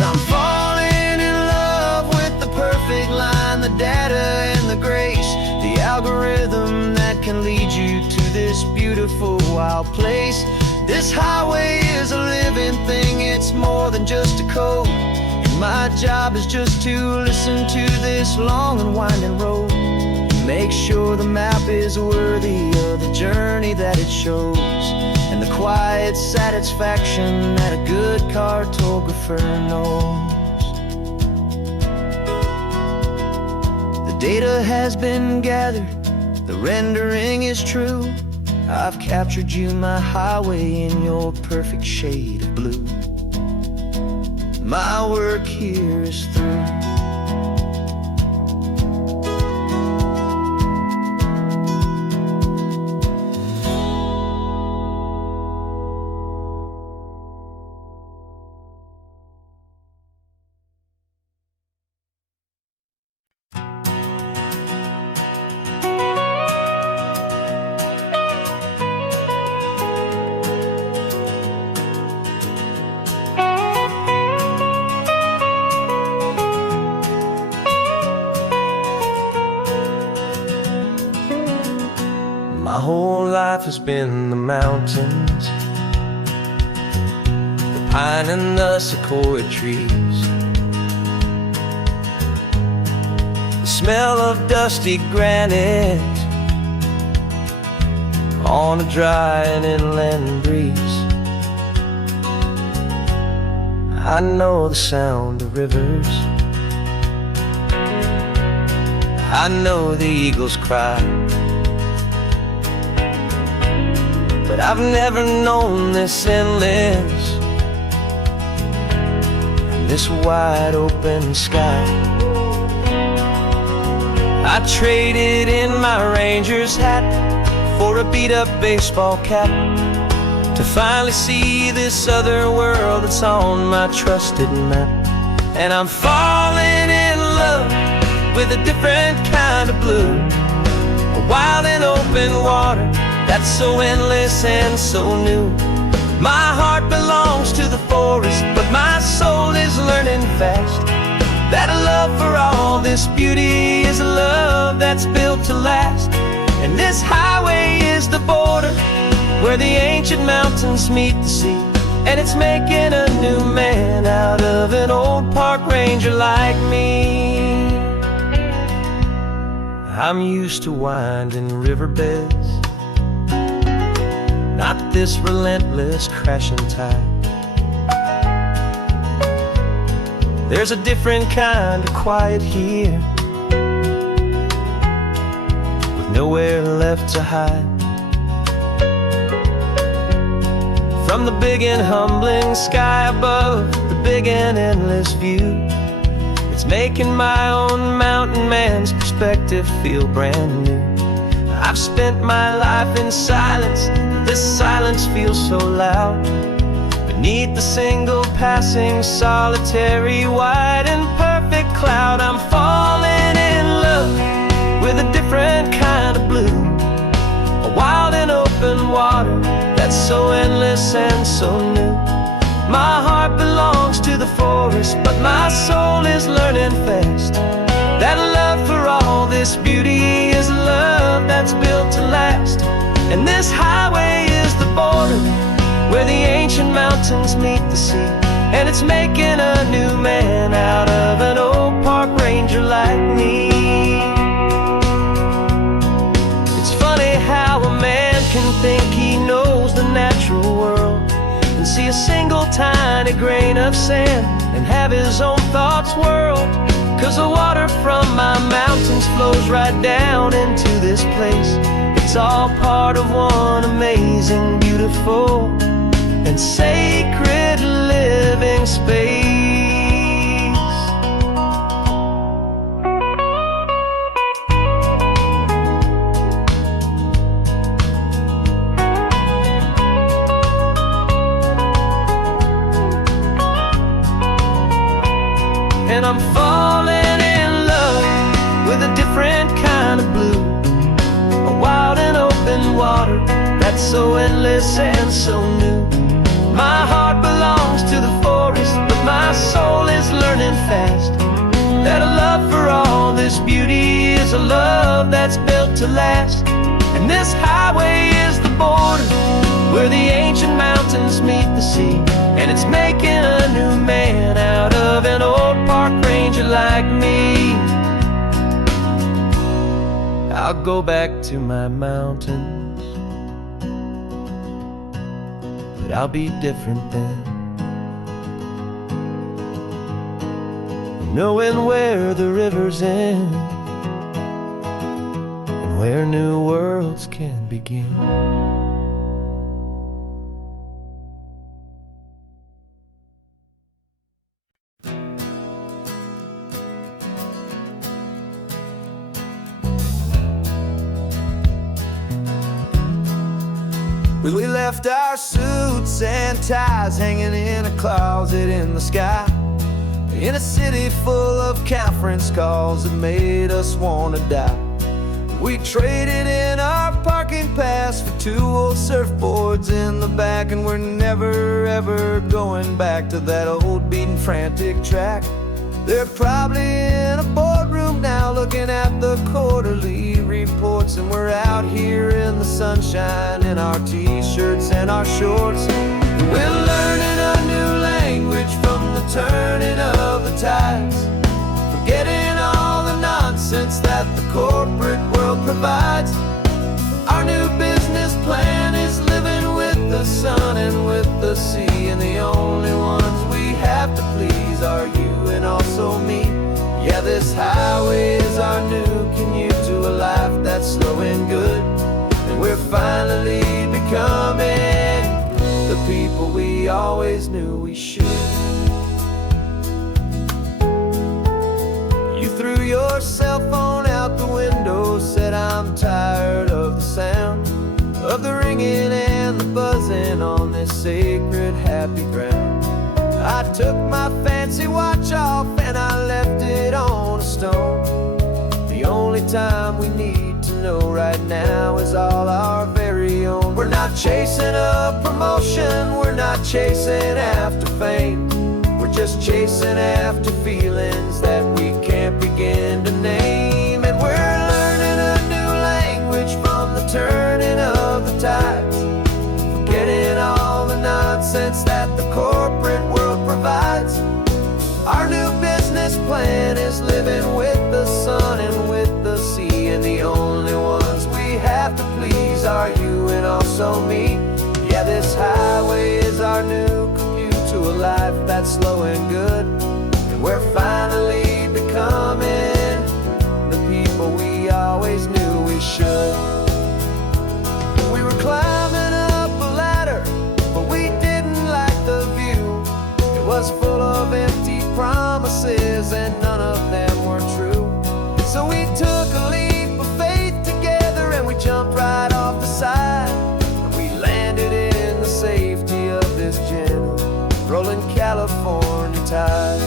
I'm falling in love with the perfect line, the data and the grace, the algorithm that can lead you to this beautiful wild place. This highway is a living thing, it's more than just a code. And my job is just to listen to this long and winding road and make sure the map is worthy of the journey that it shows, and the quiet satisfaction that a good cartographer knows. The data has been gathered, the rendering is true. I've captured you, my highway, in your perfect shade of blue. My work here is through. has been the mountains, the pine and the sequoia trees, the smell of dusty granite on a dry and inland breeze. I know the sound of rivers, I know the eagles cry, but I've never known this endless and this wide open sky. I traded in my Ranger's hat for a beat-up baseball cap to finally see this other world that's on my trusted map. And I'm falling in love with a different kind of blue, a wild and open water that's so endless and so new. My heart belongs to the forest, but my soul is learning fast that a love for all this beauty is a love that's built to last. And this highway is the border where the ancient mountains meet the sea, and it's making a new man out of an old park ranger like me. I'm used to winding riverbeds, not this relentless crashing tide. There's a different kind of quiet here, with nowhere left to hide. From the big and humbling sky above, the big and endless view, it's making my own mountain man's perspective feel brand new. I've spent my life in silence, this silence feels so loud. Beneath the single passing solitary white and perfect cloud, I'm falling in love with a different kind of blue, a wild and open water that's so endless and so new. My heart belongs to the forest, but my soul is learning fast that love for all this beauty is a love that's built to last. And this highway is the border where the ancient mountains meet the sea, and it's making a new man out of an old park ranger like me. It's funny how a man can think he knows the natural world and see a single tiny grain of sand and have his own thoughts whirled. 'Cause the water from my mountains flows right down into this place. It's all part of one amazing, beautiful, and sacred living space. And I'm falling in love with a different kind of blue, a wild and open water that's so endless and so new. My heart belongs to the forest, but my soul is learning fast that a love for all this beauty is a love that's built to last. And this highway is the border where the ancient mountains meet the sea, and it's making a new man out of an old park ranger like me. I'll go back to my mountains, but I'll be different then, knowing where the rivers end and where new worlds can begin. We left our suits and ties hanging in a closet in the sky, in a city full of conference calls that made us want to die. We traded in our parking pass for 2 old surfboards in the back, and we're never ever going back to that old beaten frantic track They're probably in a boardroom now looking at the quarterly reports, and we're out here in the sunshine in our t-shirts and our shorts. We're learning a new language from the turning of the tides, forgetting all the nonsense that the corporate world provides. Our new business plan is living with the sun and with the sea, and the only ones we have to please are you and also me. Yeah, this highway is our new commute to a life that's slow and good, and we're finally becoming the people we always knew we should. You threw your cell phone out the window, said I'm tired of the sound of the ringing and the buzzing on this sacred happy ground. I took my fancy watch off and I left it on a stone. The only time we need to know right now is all our very own. We're not chasing a promotion, we're not chasing after fame, we're just chasing after feelings that we can't begin to name. And we're learning a new language from the turning of the tides, forgetting all the nonsense that the corporate world provides. Our new business plan is living with the sun and with the sea, and the only ones we have to please are you and also me. Yeah, this highway is our new commute to a life that's slow and good, and we're finally becoming the people we always knew we should. We were climbing up a ladder, but we didn't like the view. It was full of empty promises and none of them were true. So we took a leap of faith together and we jumped right off the side, and we landed in the safety of this gentle rolling California tide.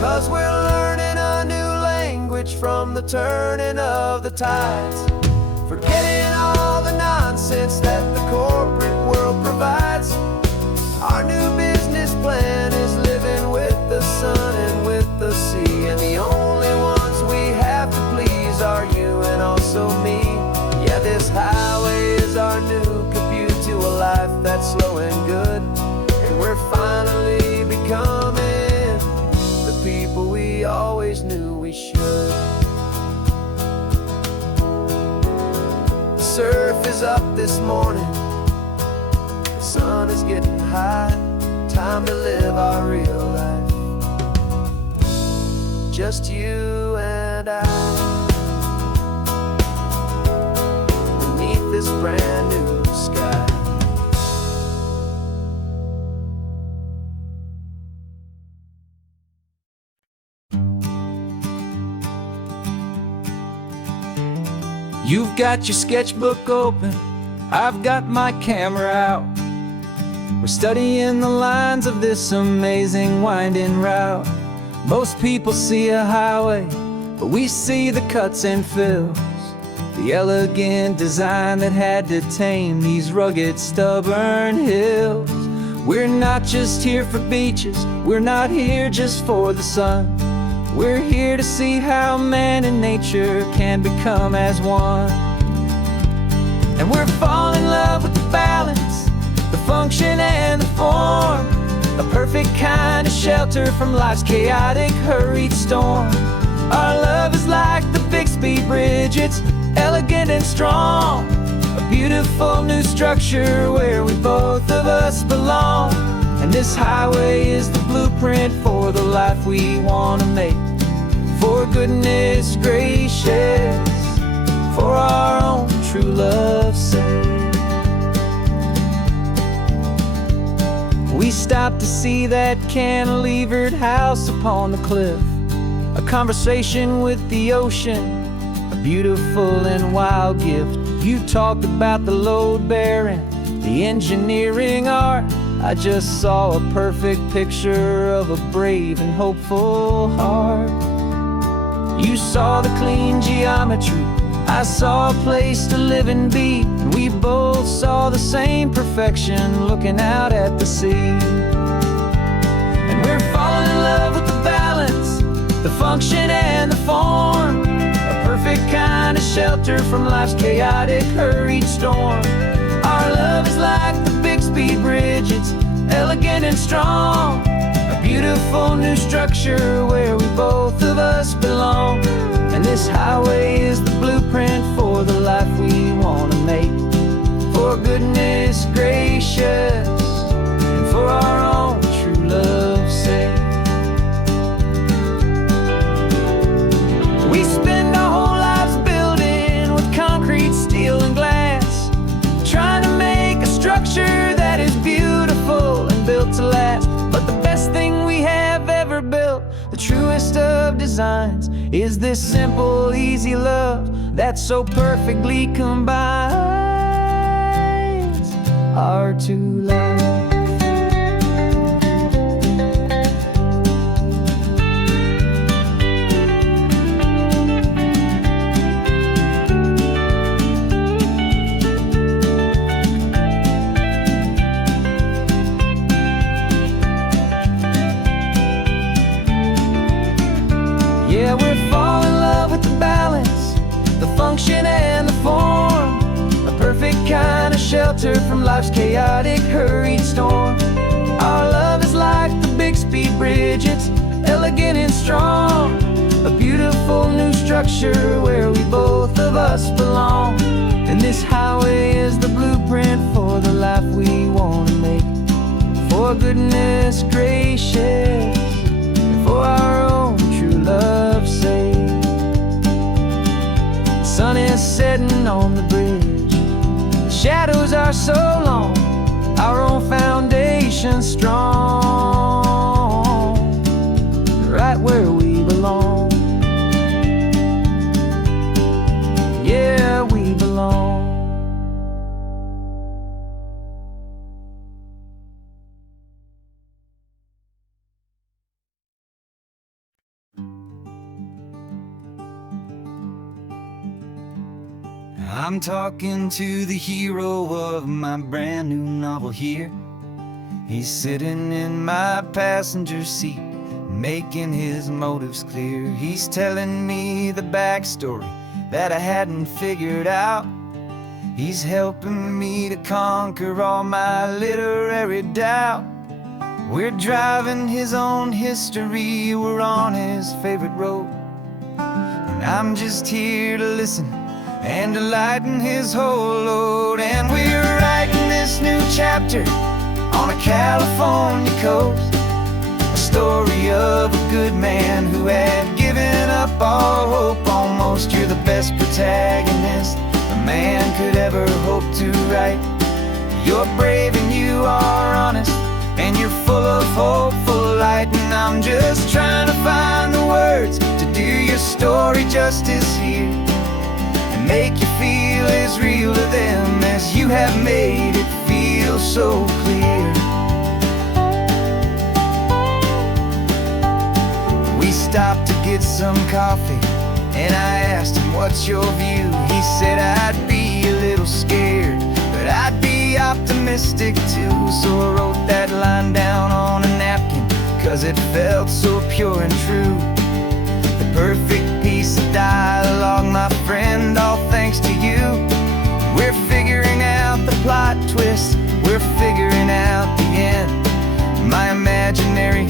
'Cause we're learning a new language from the turning of the tides, forgetting all the nonsense that the corporate world provides. Our new business plan is living with the sun and with the sea, and the only ones we have to please are you and also me. Yeah, this highway is our new commute to a life that's slow and good, and we're finally becoming the people we always knew we should. The surf is up this morning, the sun is getting high, time to live our real life, just you and I, beneath this brand new sky. You've got your sketchbook open, I've got my camera out. We're studying the lines of this amazing winding route. Most people see a highway, but we see the cuts and fills, the elegant design that had to tame these rugged, stubborn hills. We're not just here for beaches, we're not here just for the sun. We're here to see how man and nature can become as one. And we're falling in love with the balance, the function and the form, a perfect kind of shelter from life's chaotic, hurried storm. Our love is like the Bixby Bridge, it's elegant and strong, a beautiful new structure where we both of us belong. And this highway is the blueprint for the life we want to make, for goodness gracious, for our own true love's sake. We stopped to see that cantilevered house upon the cliff, a conversation with the ocean, a beautiful and wild gift. You talked about the load bearing, the engineering art. I just saw a perfect picture of a brave and hopeful heart. You saw the clean geometry, I saw a place to live and be, and we both saw the same perfection looking out at the sea. function and the form, a perfect kind of shelter from life's chaotic, hurried storm. Our love is like the Bixby Bridge, it's elegant and strong, a beautiful new structure where we both of us belong. And this highway is the blueprint for the life we want to make. For goodness gracious, and for our own true love's sake. We spend our whole lives building with concrete, steel, and glass, trying to make a structure that is beautiful and built to last. But the best thing we have ever built, the truest of designs, is this simple, easy love that so perfectly combines our two lives. Yeah, we're falling in love with the balance, the function and the form, a perfect kind of shelter from life's chaotic, hurried storm. Our love is like the Bixby Bridge, it's elegant and strong, a beautiful new structure where we both of us belong. And this highway is the blueprint for the life we want to make. For goodness gracious, and for our own true love's sake. The sun is setting on the bridge, the shadows are so long, our own foundation strong, right where we belong. Yeah, we belong. I'm talking to the hero of my brand new novel here. He's sitting in my passenger seat, making his motives clear. He's telling me the backstory that I hadn't figured out. He's helping me to conquer all my literary doubt. We're driving his own history, we're on his favorite road, and I'm just here to listen and to lighten his whole load. And we're writing this new chapter on a California coast, a story of a good man who had given up all hope almost. You're the best protagonist a man could ever hope to write. You're brave and you are honest, and you're full of hopeful light. And I'm just trying to find the words to do your story justice here, make you feel as real to them as you have made it feel so clear. We stopped to get some coffee, and I asked him, what's your view? He said, I'd be a little scared, but I'd be optimistic too. So I wrote that line down on a napkin, 'cause it felt so pure and true. The perfect piece of dialogue, my friend, all thanks to you. We're figuring out the plot twist, we're figuring out the end. My imaginary,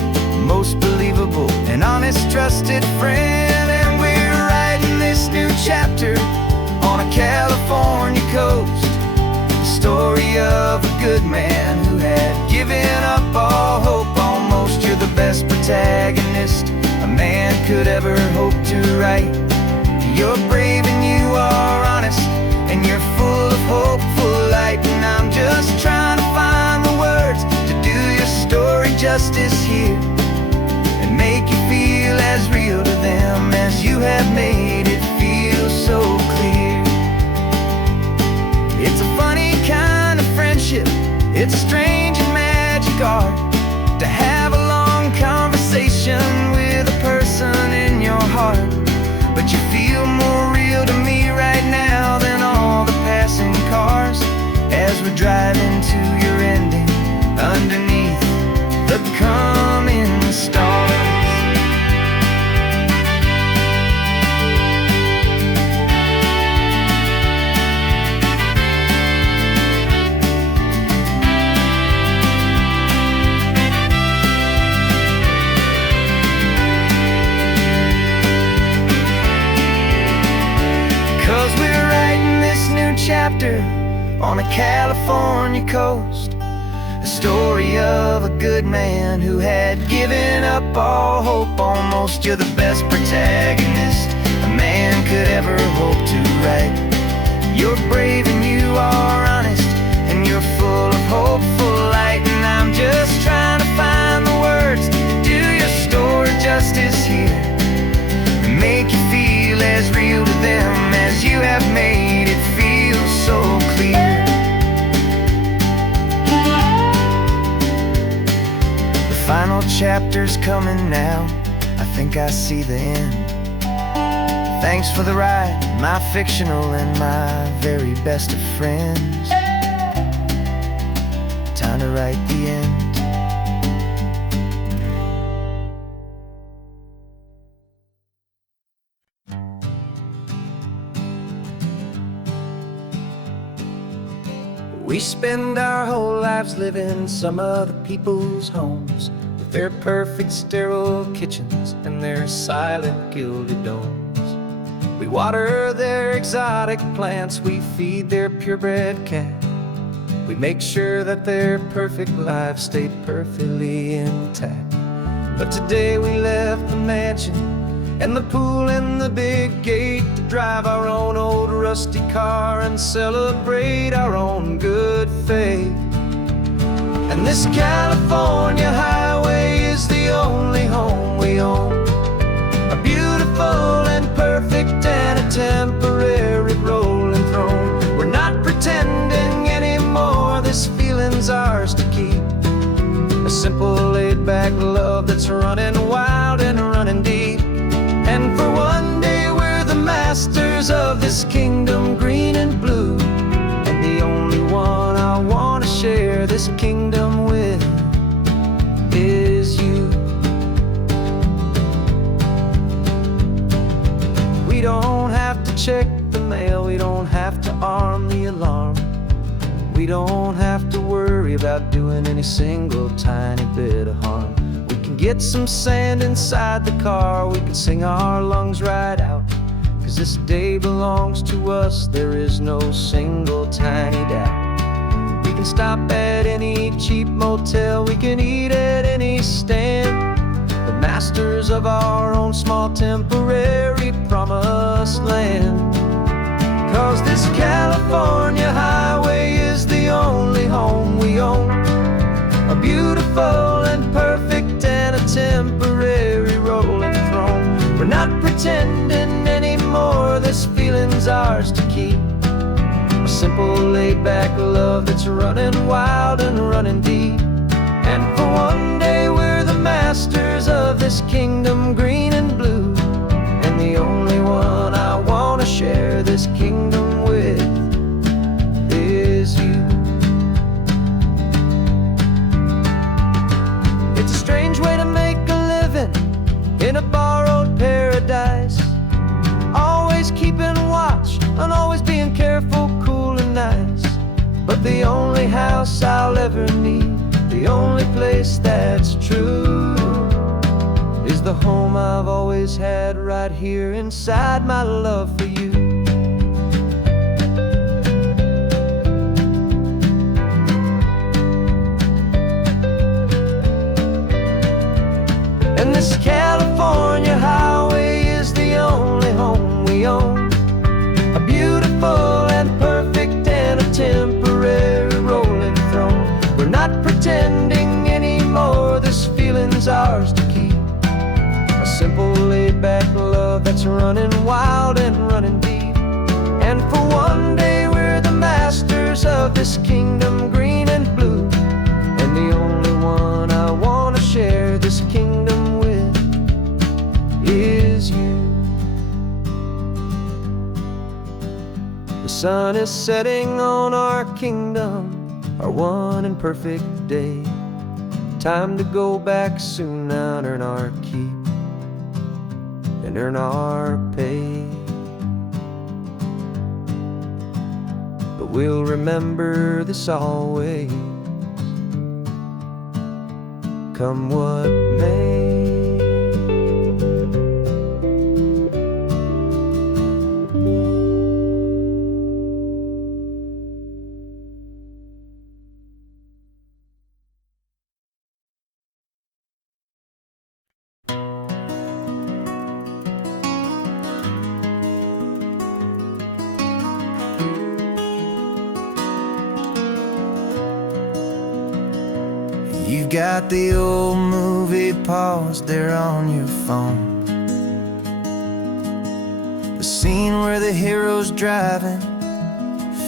most believable and honest trusted friend. And we're writing this new chapter on a California coast, the story of a good man who had given up all hope almost. You're the best protagonist a man could ever hope to write. You're brave and you are honest, and you're full of hopeful light. And I'm just trying to find the words to do your story justice here, and make you feel as real to them as you have made it feel so clear. It's a funny kind of friendship, it's a strange and magic art to have a long conversation with a person in your heart. But you feel more real to me right now than all the passing cars, as we're driving to your ending underneath the coming stars. on a California coast. A story of a good man who had given up all hope almost. You're the best protagonist a man could ever hope to write. You're brave and you are honest, and you're full of hopeful light. And I'm just trying to find the words to do your story justice here, and make you feel as real to them as you have made it feel so clear. The final chapter's coming now, I think I see the end. Thanks for the ride, my fictional and my very best of friends. Time to write the end. We spend our whole lives living some other people's homes, with their perfect sterile kitchens and their silent gilded domes. We water their exotic plants, we feed their purebred cat. We make sure that their perfect lives stay perfectly intact. But today we left the mansion and the pool and the big gate to drive our own old rusty car and celebrate our own good faith. And this California highway is the only home we own, a beautiful and perfect and a temporary rolling throne. We're not pretending anymore, this feeling's ours to keep. A simple laid-back love that's running wild and running deep. And for one day we're the masters of this kingdom green and blue, and the only one I want to share this kingdom with is you. We don't have to check the mail, we don't have to arm the alarm. We don't have to worry about doing any single tiny bit of harm. We can get some sand inside the car, we can sing our lungs right out, 'cause this day belongs to us, there is no single tiny doubt. We can stop at any cheap motel, we can eat at any stand, the masters of our own small temporary promised land. 'Cause this California highway is the only home we own, a beautiful and perfect and a temporary rolling throne. We're not pretending anymore, this feeling's ours to keep. A simple laid-back love that's running wild and running deep. And for one day we're the masters of this kingdom green and blue, and the only one I want to share this kingdom with is you. It's a strange way to make a living in a borrowed paradise, always keeping watch and always being careful, cool and nice. But the only house I'll ever need, the only place that's true, is the home I've always had right here inside my love for you. And this California highway is the only home we own, a beautiful and perfect and a temporary rolling throne. We're not pretending anymore, this feeling's ours to keep. A simple laid-back love that's running wild and running deep. And for one day we're the masters of this kingdom green and blue, and the only one I want to share this kingdom with is you. The sun is setting on our kingdom, our one and perfect day. Time to go back soon now and earn our keep and earn our pay. But we'll remember this always, come what may. You've got the old movie paused there on your phone, the scene where the hero's driving,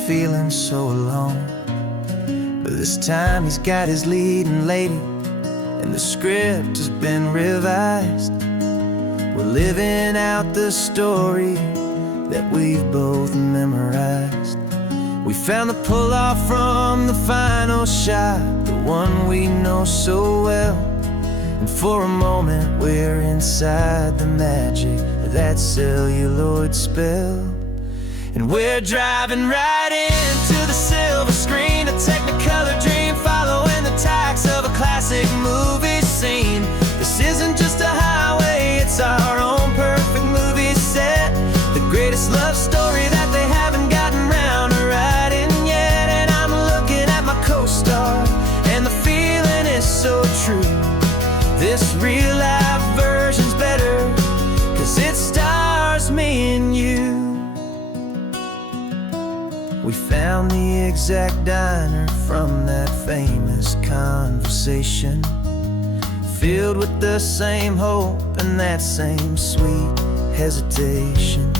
feeling so alone. But this time he's got his leading lady, and the script has been revised. We're living out the story that we've both memorized. We found the pull-off from the final shot, the one we know so well. And for a moment we're inside the magic of that celluloid spell. And we're driving right into the silver screen, a Technicolor dream, following the tacks of a classic movie scene. This isn't just a highway, it's our own perfect movie set, the greatest love story that they haven't gotten round to writing yet. And I'm looking at my co-star, and the feeling is so true. This real-life version's better, 'cause it stars me and you. We found the exact diner from that famous conversation, filled with the same hope and that same sweet hesitation.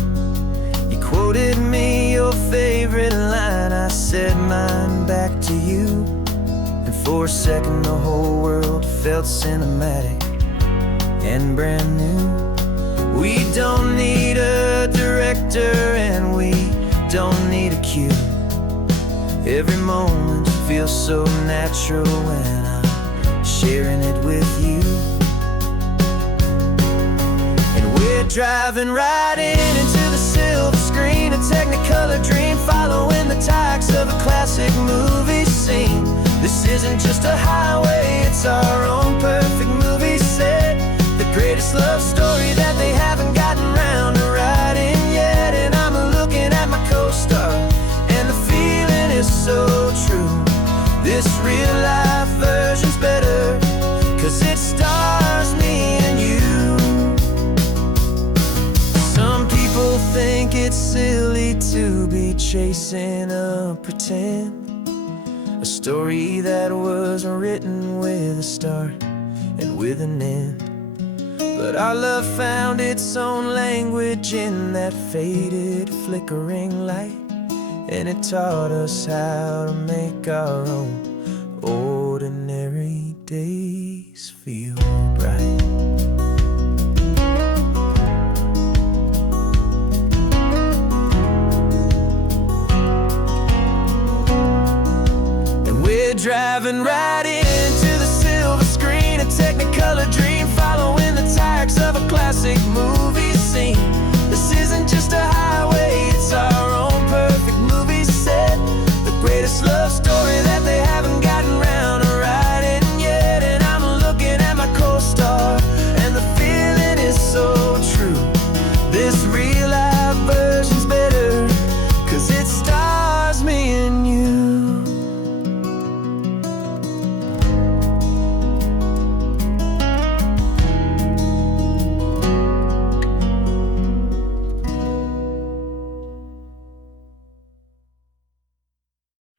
You quoted me your favorite line, I said mine back to you. And for a second the whole world felt cinematic and brand new. We don't need a director and we don't need a cue. Every moment feels so natural when I'm sharing it with you. And we're driving right into the silver screen, a Technicolor dream, following the tacks of a classic movie scene. This isn't just a highway, it's our own perfect movie set, the greatest love story that they haven't gotten round to writing yet. And I'm looking at my co-star, and the feeling is so true. This real-life version's better, 'cause it stars me and you. Some people think it's silly to be chasing a pretend, a story that was written with a start and with an end. But our love found its own language in that faded, flickering light, and it taught us how to make our own ordinary days feel bright. And we're driving right into the silver screen, a Technicolor dream, following the tacks of a classic movie scene.